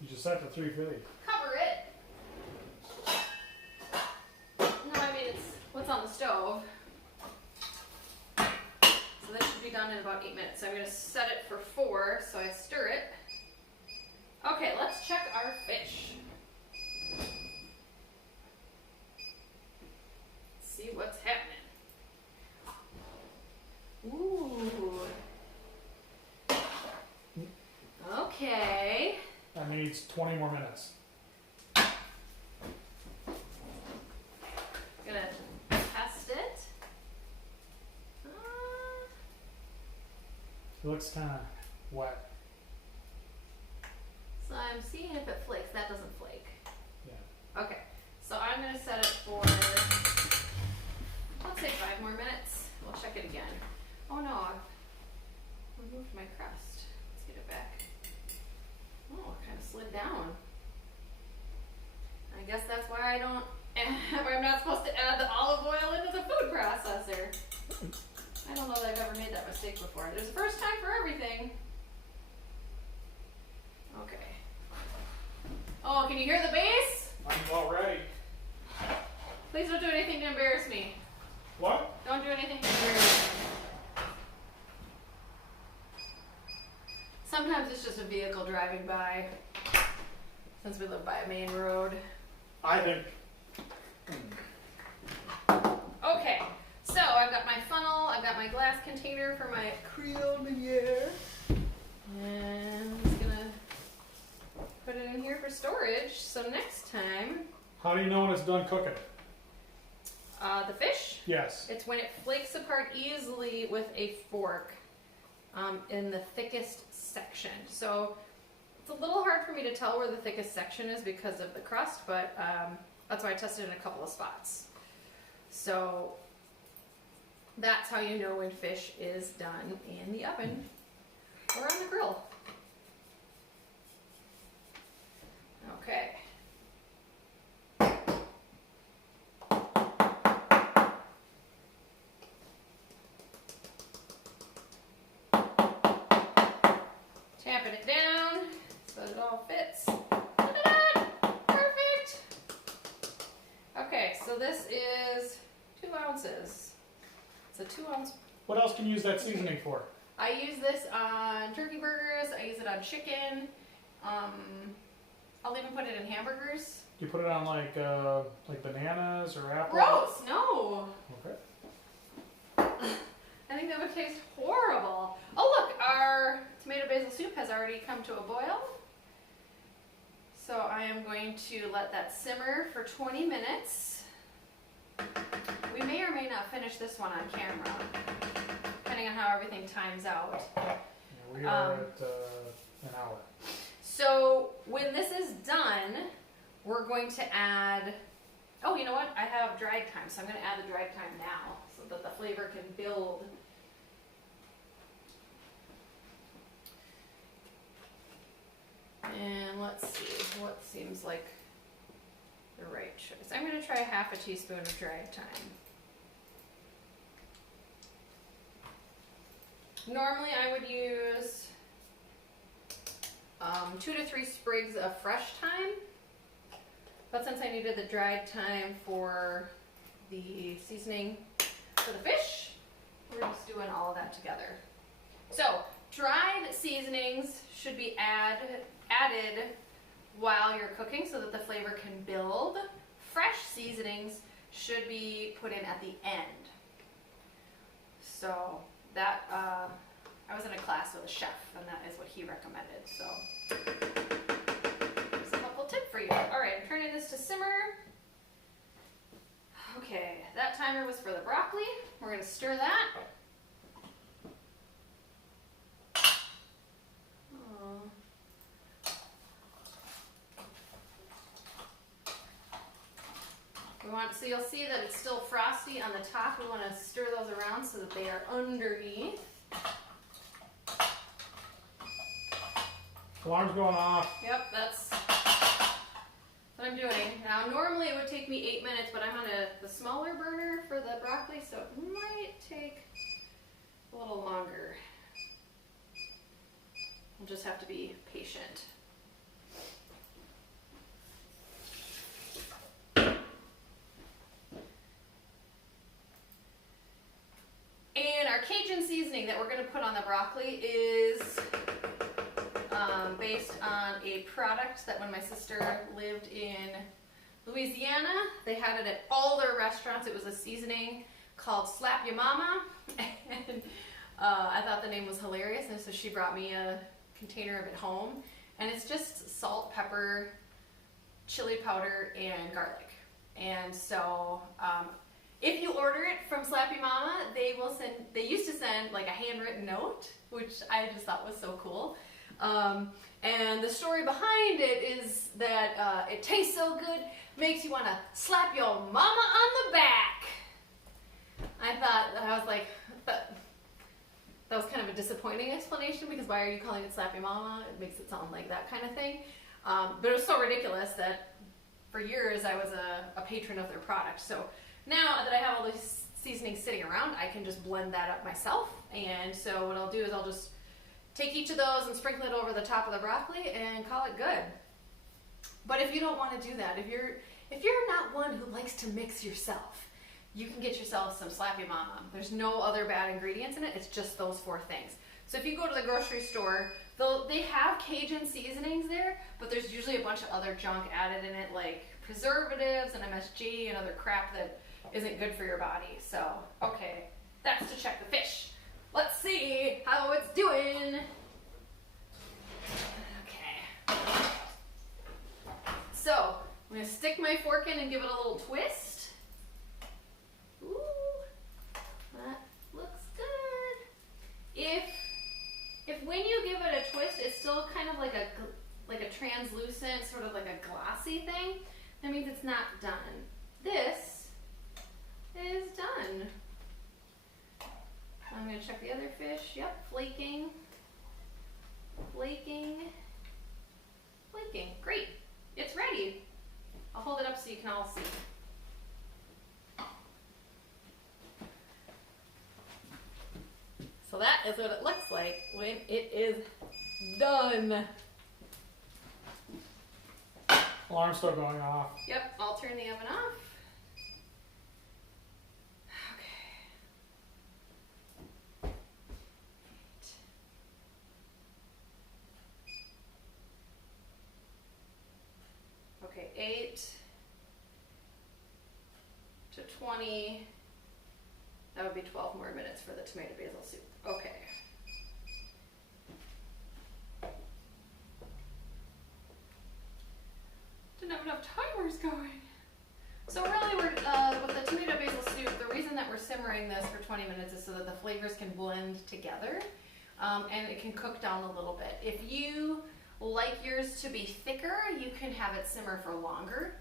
You just set to 350. Cover it. No, I mean it's what's on the stove. So this should be done in about 8 minutes. So I'm gonna set it for 4, so I stir it. Okay, let's check our fish. See what's happening. Ooh. Okay. That needs 20 more minutes. Gonna test it. It looks kind of wet. So I'm seeing if it flakes. That doesn't flake. Yeah. Okay. So I'm gonna set it for, let's say 5 more minutes. We'll check it again. Oh no, I've removed my crust. Let's get it back. Oh, it kind of slid down. I guess that's why I'm not supposed to add the olive oil into the food processor. I don't know that I've ever made that mistake before. There's a first time for everything. Okay. Oh, can you hear the bass? I'm about ready. Please don't do anything to embarrass me. What? Don't do anything to embarrass me. Sometimes it's just a vehicle driving by, since we live by a main road. I think. Okay, so I've got my funnel, I've got my glass container for my Creole Meunier, and I'm just gonna put it in here for storage. So next time, How do you know when it's done cooking? the fish, Yes. it's when it flakes apart easily with a fork in the thickest section. So it's a little hard for me to tell where the thickest section is because of the crust, but that's why I tested in a couple of spots. So that's how you know when fish is done in the oven or on the grill. Okay. Tamping it down so it all fits. Ta-da-da! Perfect! Okay, so this is 2 ounces. It's a 2 ounce. What else can you use that seasoning for? I use this on turkey burgers, I use it on chicken. I'll even put it in hamburgers. Do you put it on like bananas or apples? Gross! No! Okay. I think that would taste horrible. Oh look, our tomato basil soup has already come to a boil. So I am going to let that simmer for 20 minutes. We may or may not finish this one on camera, depending on how everything times out. Yeah, we are at an hour. So when this is done, we're going to add, oh, you know what? I have dried thyme, so I'm going to add the dried thyme now so that the flavor can build. And let's see, what seems like the right choice. I'm going to try 1/2 teaspoon of dried thyme. Normally I would use 2 to 3 sprigs of fresh thyme, but since I needed the dried thyme for the seasoning for the fish, we're just doing all of that together. So dried seasonings should be added while you're cooking so that the flavor can build. Fresh seasonings should be put in at the end. So that, I was in a class with a chef and that is what he recommended. So there's a helpful tip for you. All right, I'm turning this to simmer. Okay, that timer was for the broccoli. We're gonna stir that. So you'll see that it's still frosty on the top. We want to stir those around so that they are underneath. Alarm's going off. Yep, that's what I'm doing. Now normally it would take me 8 minutes, but I'm on the smaller burner for the broccoli, so it might take a little longer. We'll just have to be patient. And our Cajun seasoning that we're going to put on the broccoli is based on a product that when my sister lived in Louisiana, they had it at all their restaurants. It was a seasoning called Slap Ya Mama, and I thought the name was hilarious, and so she brought me a container of it home, and it's just salt, pepper, chili powder, and garlic. And so if you order it from Slap Ya Mama, they used to send like a handwritten note, which I just thought was so cool. And the story behind it is that it tastes so good, makes you want to slap your mama on the back. I was like, that was kind of a disappointing explanation, because why are you calling it Slap Ya Mama? It makes it sound like that kind of thing. But it was so ridiculous that for years I was a patron of their product. So now that I have all these seasonings sitting around, I can just blend that up myself. And so what I'll do is I'll just take each of those and sprinkle it over the top of the broccoli and call it good. But if you don't want to do that, if you're not one who likes to mix yourself, you can get yourself some Slap Ya Mama. There's no other bad ingredients in it. It's just those 4 things. So if you go to the grocery store, Though they have Cajun seasonings there, but there's usually a bunch of other junk added in it, like preservatives and MSG and other crap that isn't good for your body. So, okay, that's to check the fish. Let's see how it's doing. Okay. So, I'm gonna stick my fork in and give it a little twist. Ooh, that looks good. If when you give it a twist, it's still kind of like a translucent, sort of like a glossy thing, that means it's not done. This is done. I'm going to check the other fish. Yep, flaking, flaking, flaking. Great, it's ready. I'll hold it up so you can all see. So that is what it looks like when it is done. Alarm's still going off. Yep, I'll turn the oven off. Okay, 8 to 20. That would be 12 more minutes for the tomato basil soup. Okay. Didn't have enough timers going. So really, we're with the tomato basil soup, the reason that we're simmering this for 20 minutes is so that the flavors can blend together, and it can cook down a little bit. If you like yours to be thicker, you can have it simmer for longer.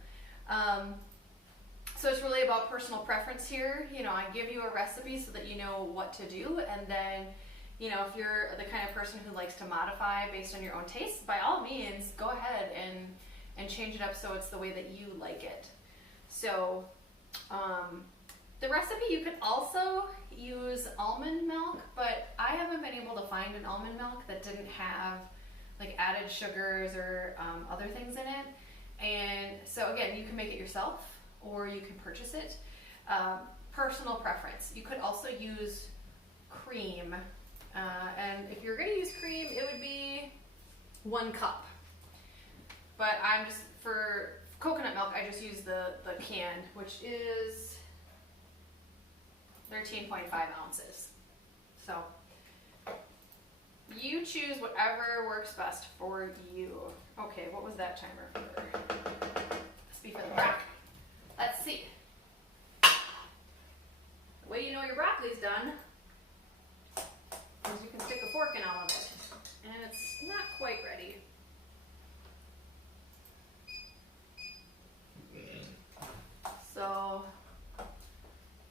So it's really about personal preference here. You know, I give you a recipe so that you know what to do, and then, you know, if you're the kind of person who likes to modify based on your own taste, by all means, go ahead and change it up so it's the way that you like it. So the recipe, you could also use almond milk, but I haven't been able to find an almond milk that didn't have like added sugars or other things in it. And so again, you can make it yourself or you can purchase it. Personal preference. You could also use cream. And if you're gonna use cream, it would be 1 cup. But I'm just, for coconut milk, I just use the can, which is 13.5 ounces. So you choose whatever works best for you. Okay, what was that timer for? Must be for the broccoli. Let's see. The way you know your broccoli's done is you can stick a fork in all of it. And it's not quite ready. So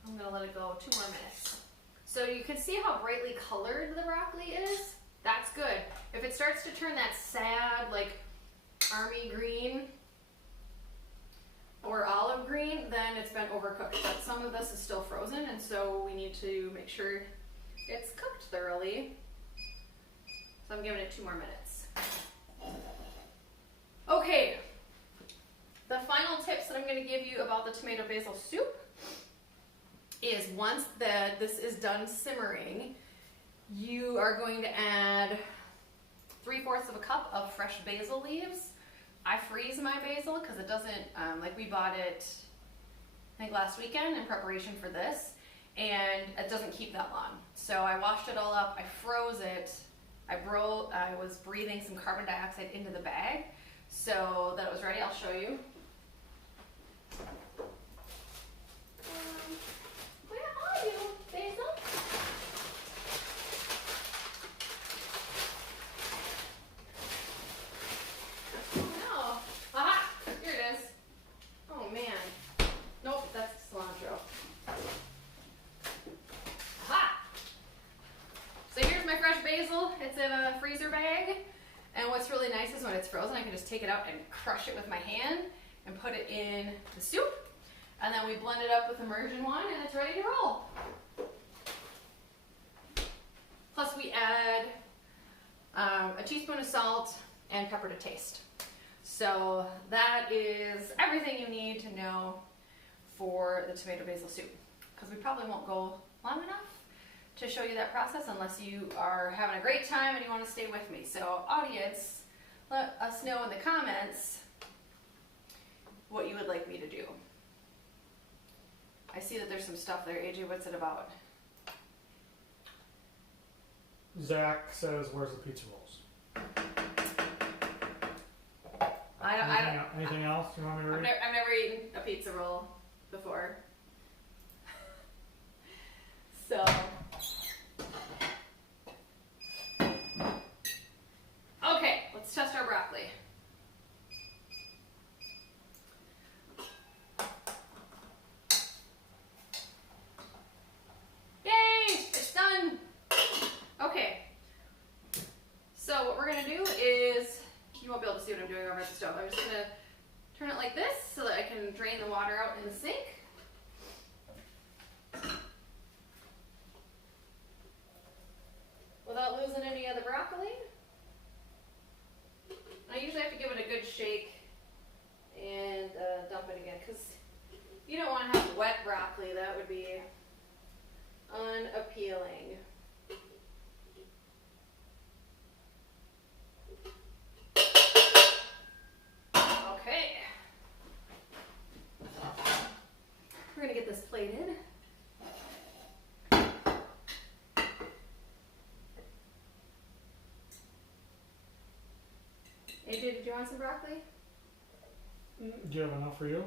I'm gonna let it go 2 more minutes. So you can see how brightly colored the broccoli is. That's good. If it starts to turn that sad, like army green or olive green, then it's been overcooked. But some of this is still frozen, and so we need to make sure it's cooked thoroughly. So I'm giving it 2 more minutes. Okay. The final tips that I'm going to give you about the tomato basil soup is once this is done simmering, you are going to add 3/4 of a cup of fresh basil leaves. I freeze my basil because it doesn't, like we bought it, I think last weekend in preparation for this, and it doesn't keep that long. So I washed it all up, I froze it, I was breathing some carbon dioxide into the bag so that it was ready. I'll show you. Where are you, Basil? Oh no. Aha! Here it is. Oh man. Nope, that's cilantro. Aha! So here's my fresh basil. It's in a freezer bag. And what's really nice is when it's frozen, I can just take it out and crush it with my hand and put it in the soup. And then we blend it up with immersion wine and it's ready to roll. Plus we add a teaspoon of salt and pepper to taste. So that is everything you need to know for the tomato basil soup, because we probably won't go long enough. to show you that process unless you are having a great time and you want to stay with me. So audience, let us know in the comments what you would like me to do. I see that there's some stuff there. AJ, what's it about? Zach says, "Where's the pizza rolls?" Anything else you want me to read? I've never eaten a pizza roll before. So, okay, let's test our broccoli. Yay, it's done. Okay, so what we're gonna do is, you won't be able to see what I'm doing over at the stove. I'm just gonna turn it like this so that I can drain the water out in the sink. Without losing any of the broccoli. I usually have to give it a good shake and dump it again because you don't want to have wet broccoli. That would be unappealing. Okay. We're going to get this plated. AJ, did you want some broccoli? Do you have enough for you?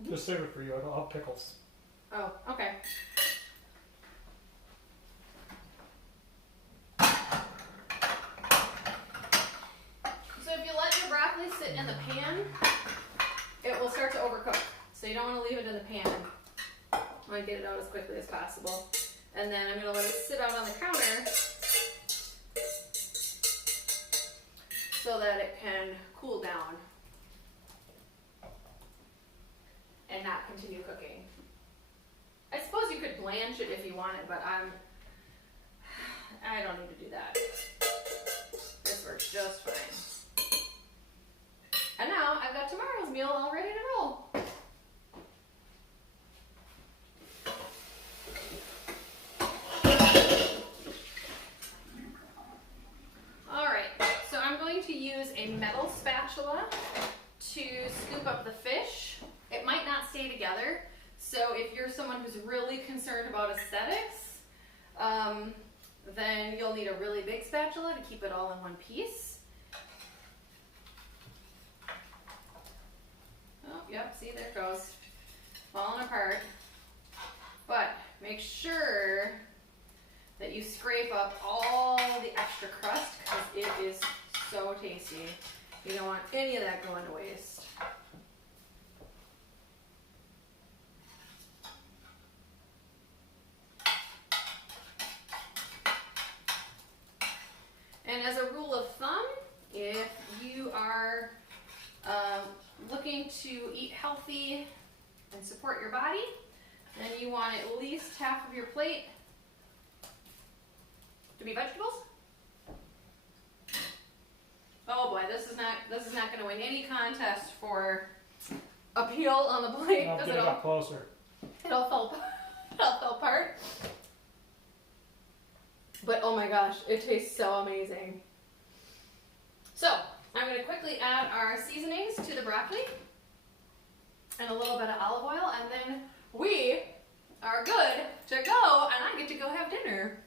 Mm-hmm. Just save it for you. I'll have pickles. Oh, okay. So if you let your broccoli sit in the pan, it will start to overcook. So you don't want to leave it in the pan. I want to get it out as quickly as possible. And then I'm going to let it sit out on the counter so that it can cool down and not continue cooking. I suppose you could blanch it if you wanted, but I don't need to do that. This works just fine. And now I've got tomorrow's meal all ready to roll. A metal spatula to scoop up the fish. It might not stay together, so if you're someone who's really concerned about aesthetics, then you'll need a really big spatula to keep it all in one piece. Oh, yep, see, there it goes. Falling apart. But make sure that you scrape up all the extra crust because it is so tasty. You don't want any of that going to waste. And as a rule of thumb, if you are looking to eat healthy and support your body, then you want at least half of your plate to be vegetables. Oh boy, this is not going to win any contest for appeal on the plate. I'll get it up closer. It all fell apart. But oh my gosh, it tastes so amazing. So I'm going to quickly add our seasonings to the broccoli and a little bit of olive oil, and then we are good to go, and I get to go have dinner.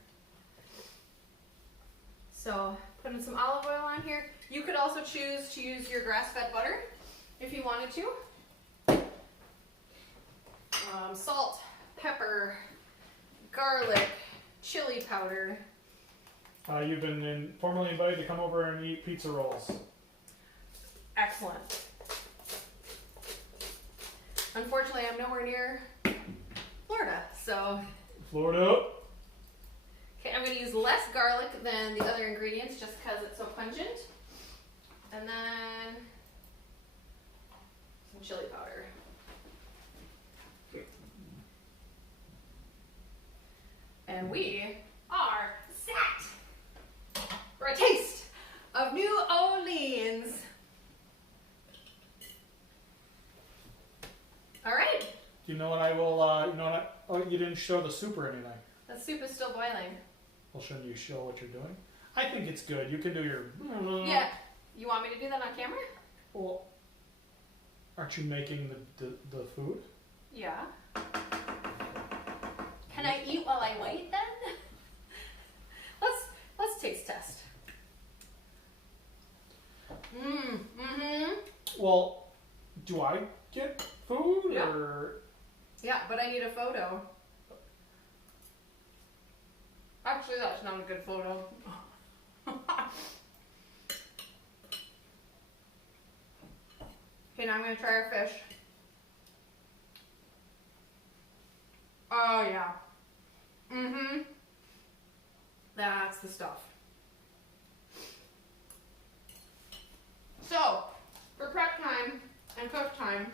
So putting some olive oil on here. You could also choose to use your grass-fed butter if you wanted to. Salt, pepper, garlic, chili powder. You've been formally invited to come over and eat pizza rolls. Excellent. Unfortunately, I'm nowhere near Florida, so. Florida. Okay, I'm going to use less garlic than the other ingredients just because it's so pungent. And then some chili powder. And we are set for a taste of New Orleans. All right. You know what I will, oh, you didn't show the soup or anything. The The soup is still boiling. Well, shouldn't you show what you're doing? I think it's good. You can do your... Yeah. You want me to do that on camera? Well, aren't you making the food? Yeah. Can I eat while I wait then? Let's taste test. Mm-hmm. Well, do I get food Yeah. or... Yeah, but I need a photo. Actually, that's not a good photo. Okay, now I'm gonna try our fish. Oh yeah. Mm-hmm. That's the stuff. So, for prep time and cook time,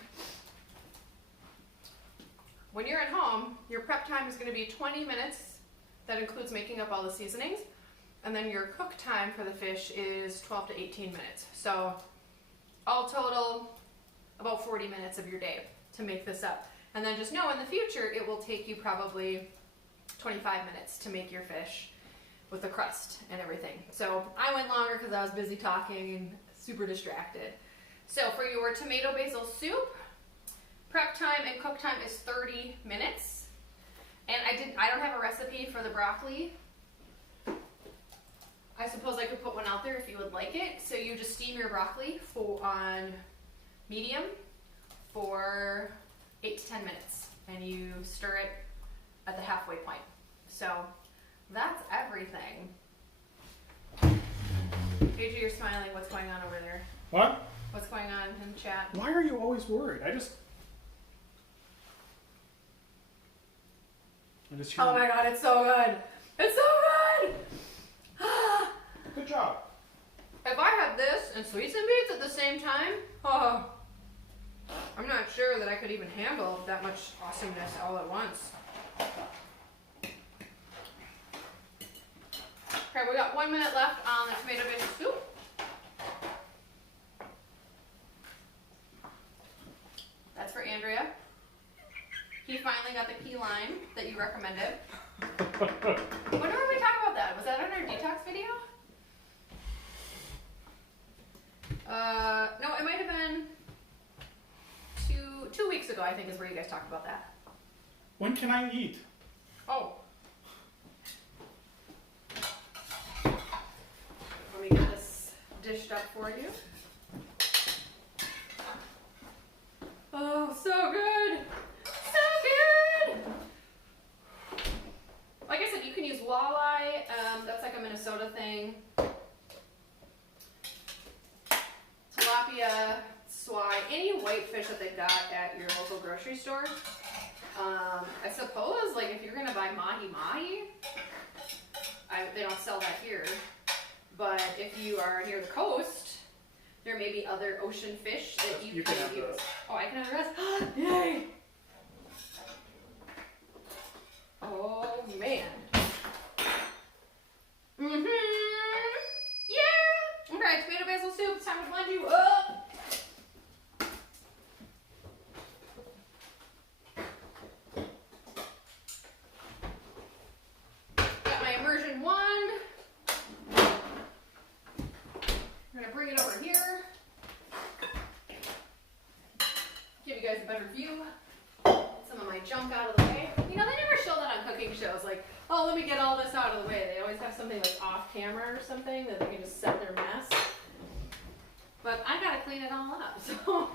when you're at home, your prep time is going to be 20 minutes. That includes making up all the seasonings. And then your cook time for the fish is 12 to 18 minutes. So, all total, about 40 minutes of your day to make this up. And then just know in the future, it will take you probably 25 minutes to make your fish with the crust and everything. So I went longer because I was busy talking and super distracted. So for your tomato basil soup, prep time and cook time is 30 minutes. And I don't have a recipe for the broccoli. I suppose I could put one out there if you would like it. So you just steam your broccoli on medium for 8 to 10 minutes. And you stir it at the halfway point. So that's everything. AJ, you're smiling. What's going on over there? What? What's going on in chat? Why are you always worried? I just hear... Oh my god, it's so good. It's so good! Good job. If I had this and sweets and beets at the same time, oh, I'm not sure that I could even handle that much awesomeness all at once. Okay, we got 1 minute left on the tomato basil soup. That's for Andrea. He finally got the key lime that you recommended. When were we talking about that? Was that in our detox video? No, it might have been two weeks ago, I think, is where you guys talked about that. When can I eat? Oh. Let me get this dished up for you. Oh, so good! So good! Like I said, you can use walleye. That's like a Minnesota thing. Tilapia, swai, any white fish that they've got at your local grocery store. I suppose, like, if you're gonna buy mahi-mahi, they don't sell that here. But if you are near the coast, there may be other ocean fish that you can use. Those. Oh, I can have the rest? Yay! Oh, man. Mm-hmm. Yeah! Okay, tomato basil soup. It's time to blend you up. Got my immersion wand. I'm gonna bring it over here. Give you guys a better view. Some of my junk out of the way. You know, they never show that on cooking shows. Like, oh, let me get all this out of the way. They always have something like off camera or something that they can just set their mess. But I gotta clean it all up. So,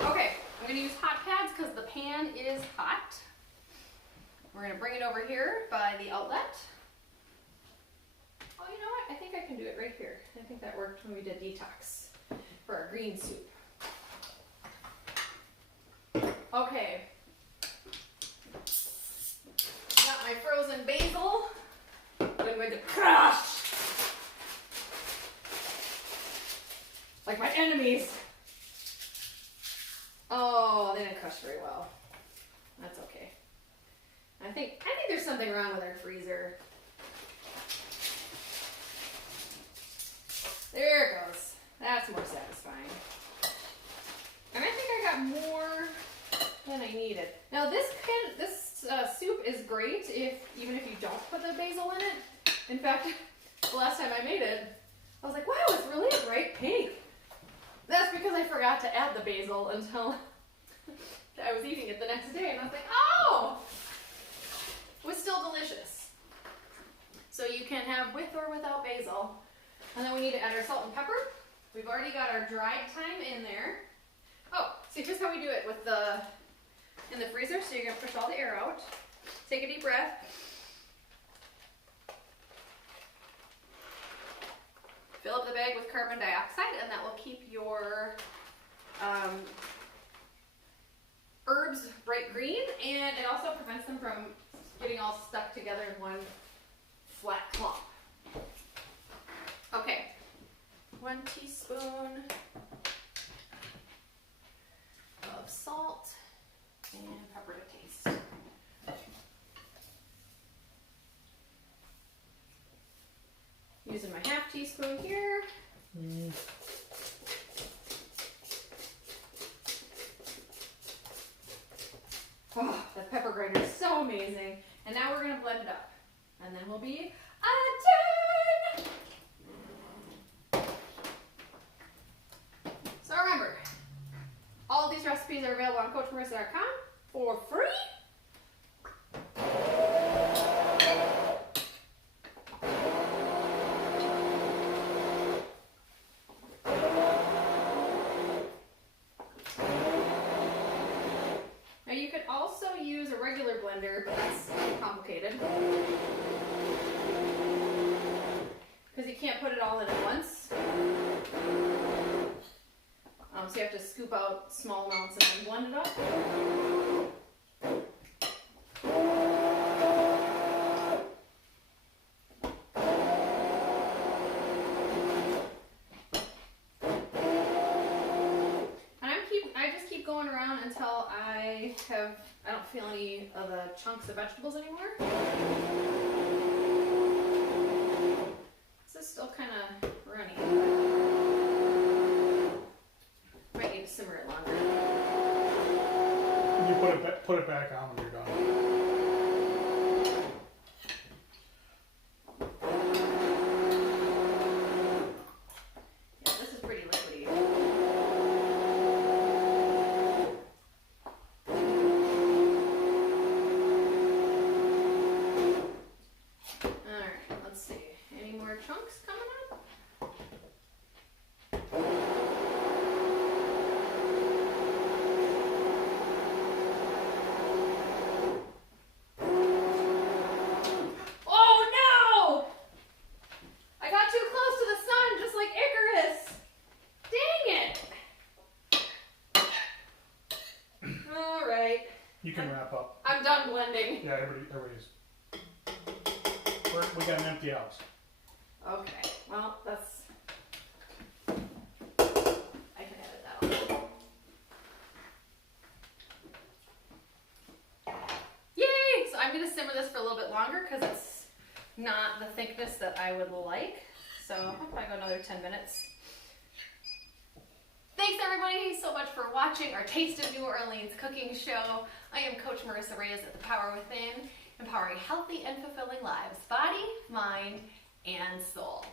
okay, I'm gonna use hot pads because the pan is hot. We're gonna bring it over here by the outlet. Oh, you know what? I think I can do it right here. I think that worked when we did detox for our green soup. Okay. Got my frozen basil. I'm going to crush. Like my enemies. Oh, they didn't crush very well. That's okay. I think there's something wrong with our freezer. There it goes. That's more satisfying. And I think I got more than I needed. Now this soup is great even if you don't put the basil in it. In fact, the last time I made it, I was like, wow, it's really a bright pink. That's because I forgot to add the basil until I was eating it the next day, and I was like, oh, it was still delicious. So you can have with or without basil. And then we need to add our salt and pepper. We've already got our dried thyme in there. Oh, see, here's how we do it with in the freezer. So you're gonna push all the air out. Take a deep breath. Fill up the bag with carbon dioxide, and that will keep your herbs bright green, and it also prevents them from getting all stuck together in one flat clump. Okay, 1 teaspoon of salt and pepper to taste. Using my half teaspoon here. Oh, that pepper grinder is so amazing. And now we're gonna blend it up. And then we'll be done! So remember, all of these recipes are available on CoachMarissa.com for free. You could also use a regular blender, but that's complicated. Because you can't put it all in at once. So you have to scoop out small amounts and then blend it up. Until I don't feel any of the chunks of vegetables anymore. This is still kind of runny. Might need to simmer it longer. You put it back on when you're done. Chunks coming up. Oh no! I got too close to the sun, just like Icarus. Dang it! All right. You can wrap up. I'm done blending. Yeah, everybody's. We got an empty house. Okay, well, that's, I can edit that on. Yay! So I'm going to simmer this for a little bit longer because it's not the thickness that I would like. So I'll probably go another 10 minutes. Thanks everybody so much for watching our Taste of New Orleans cooking show. I am Coach Marissa Reyes at The Power Within, empowering healthy and fulfilling lives, body, mind, and soul.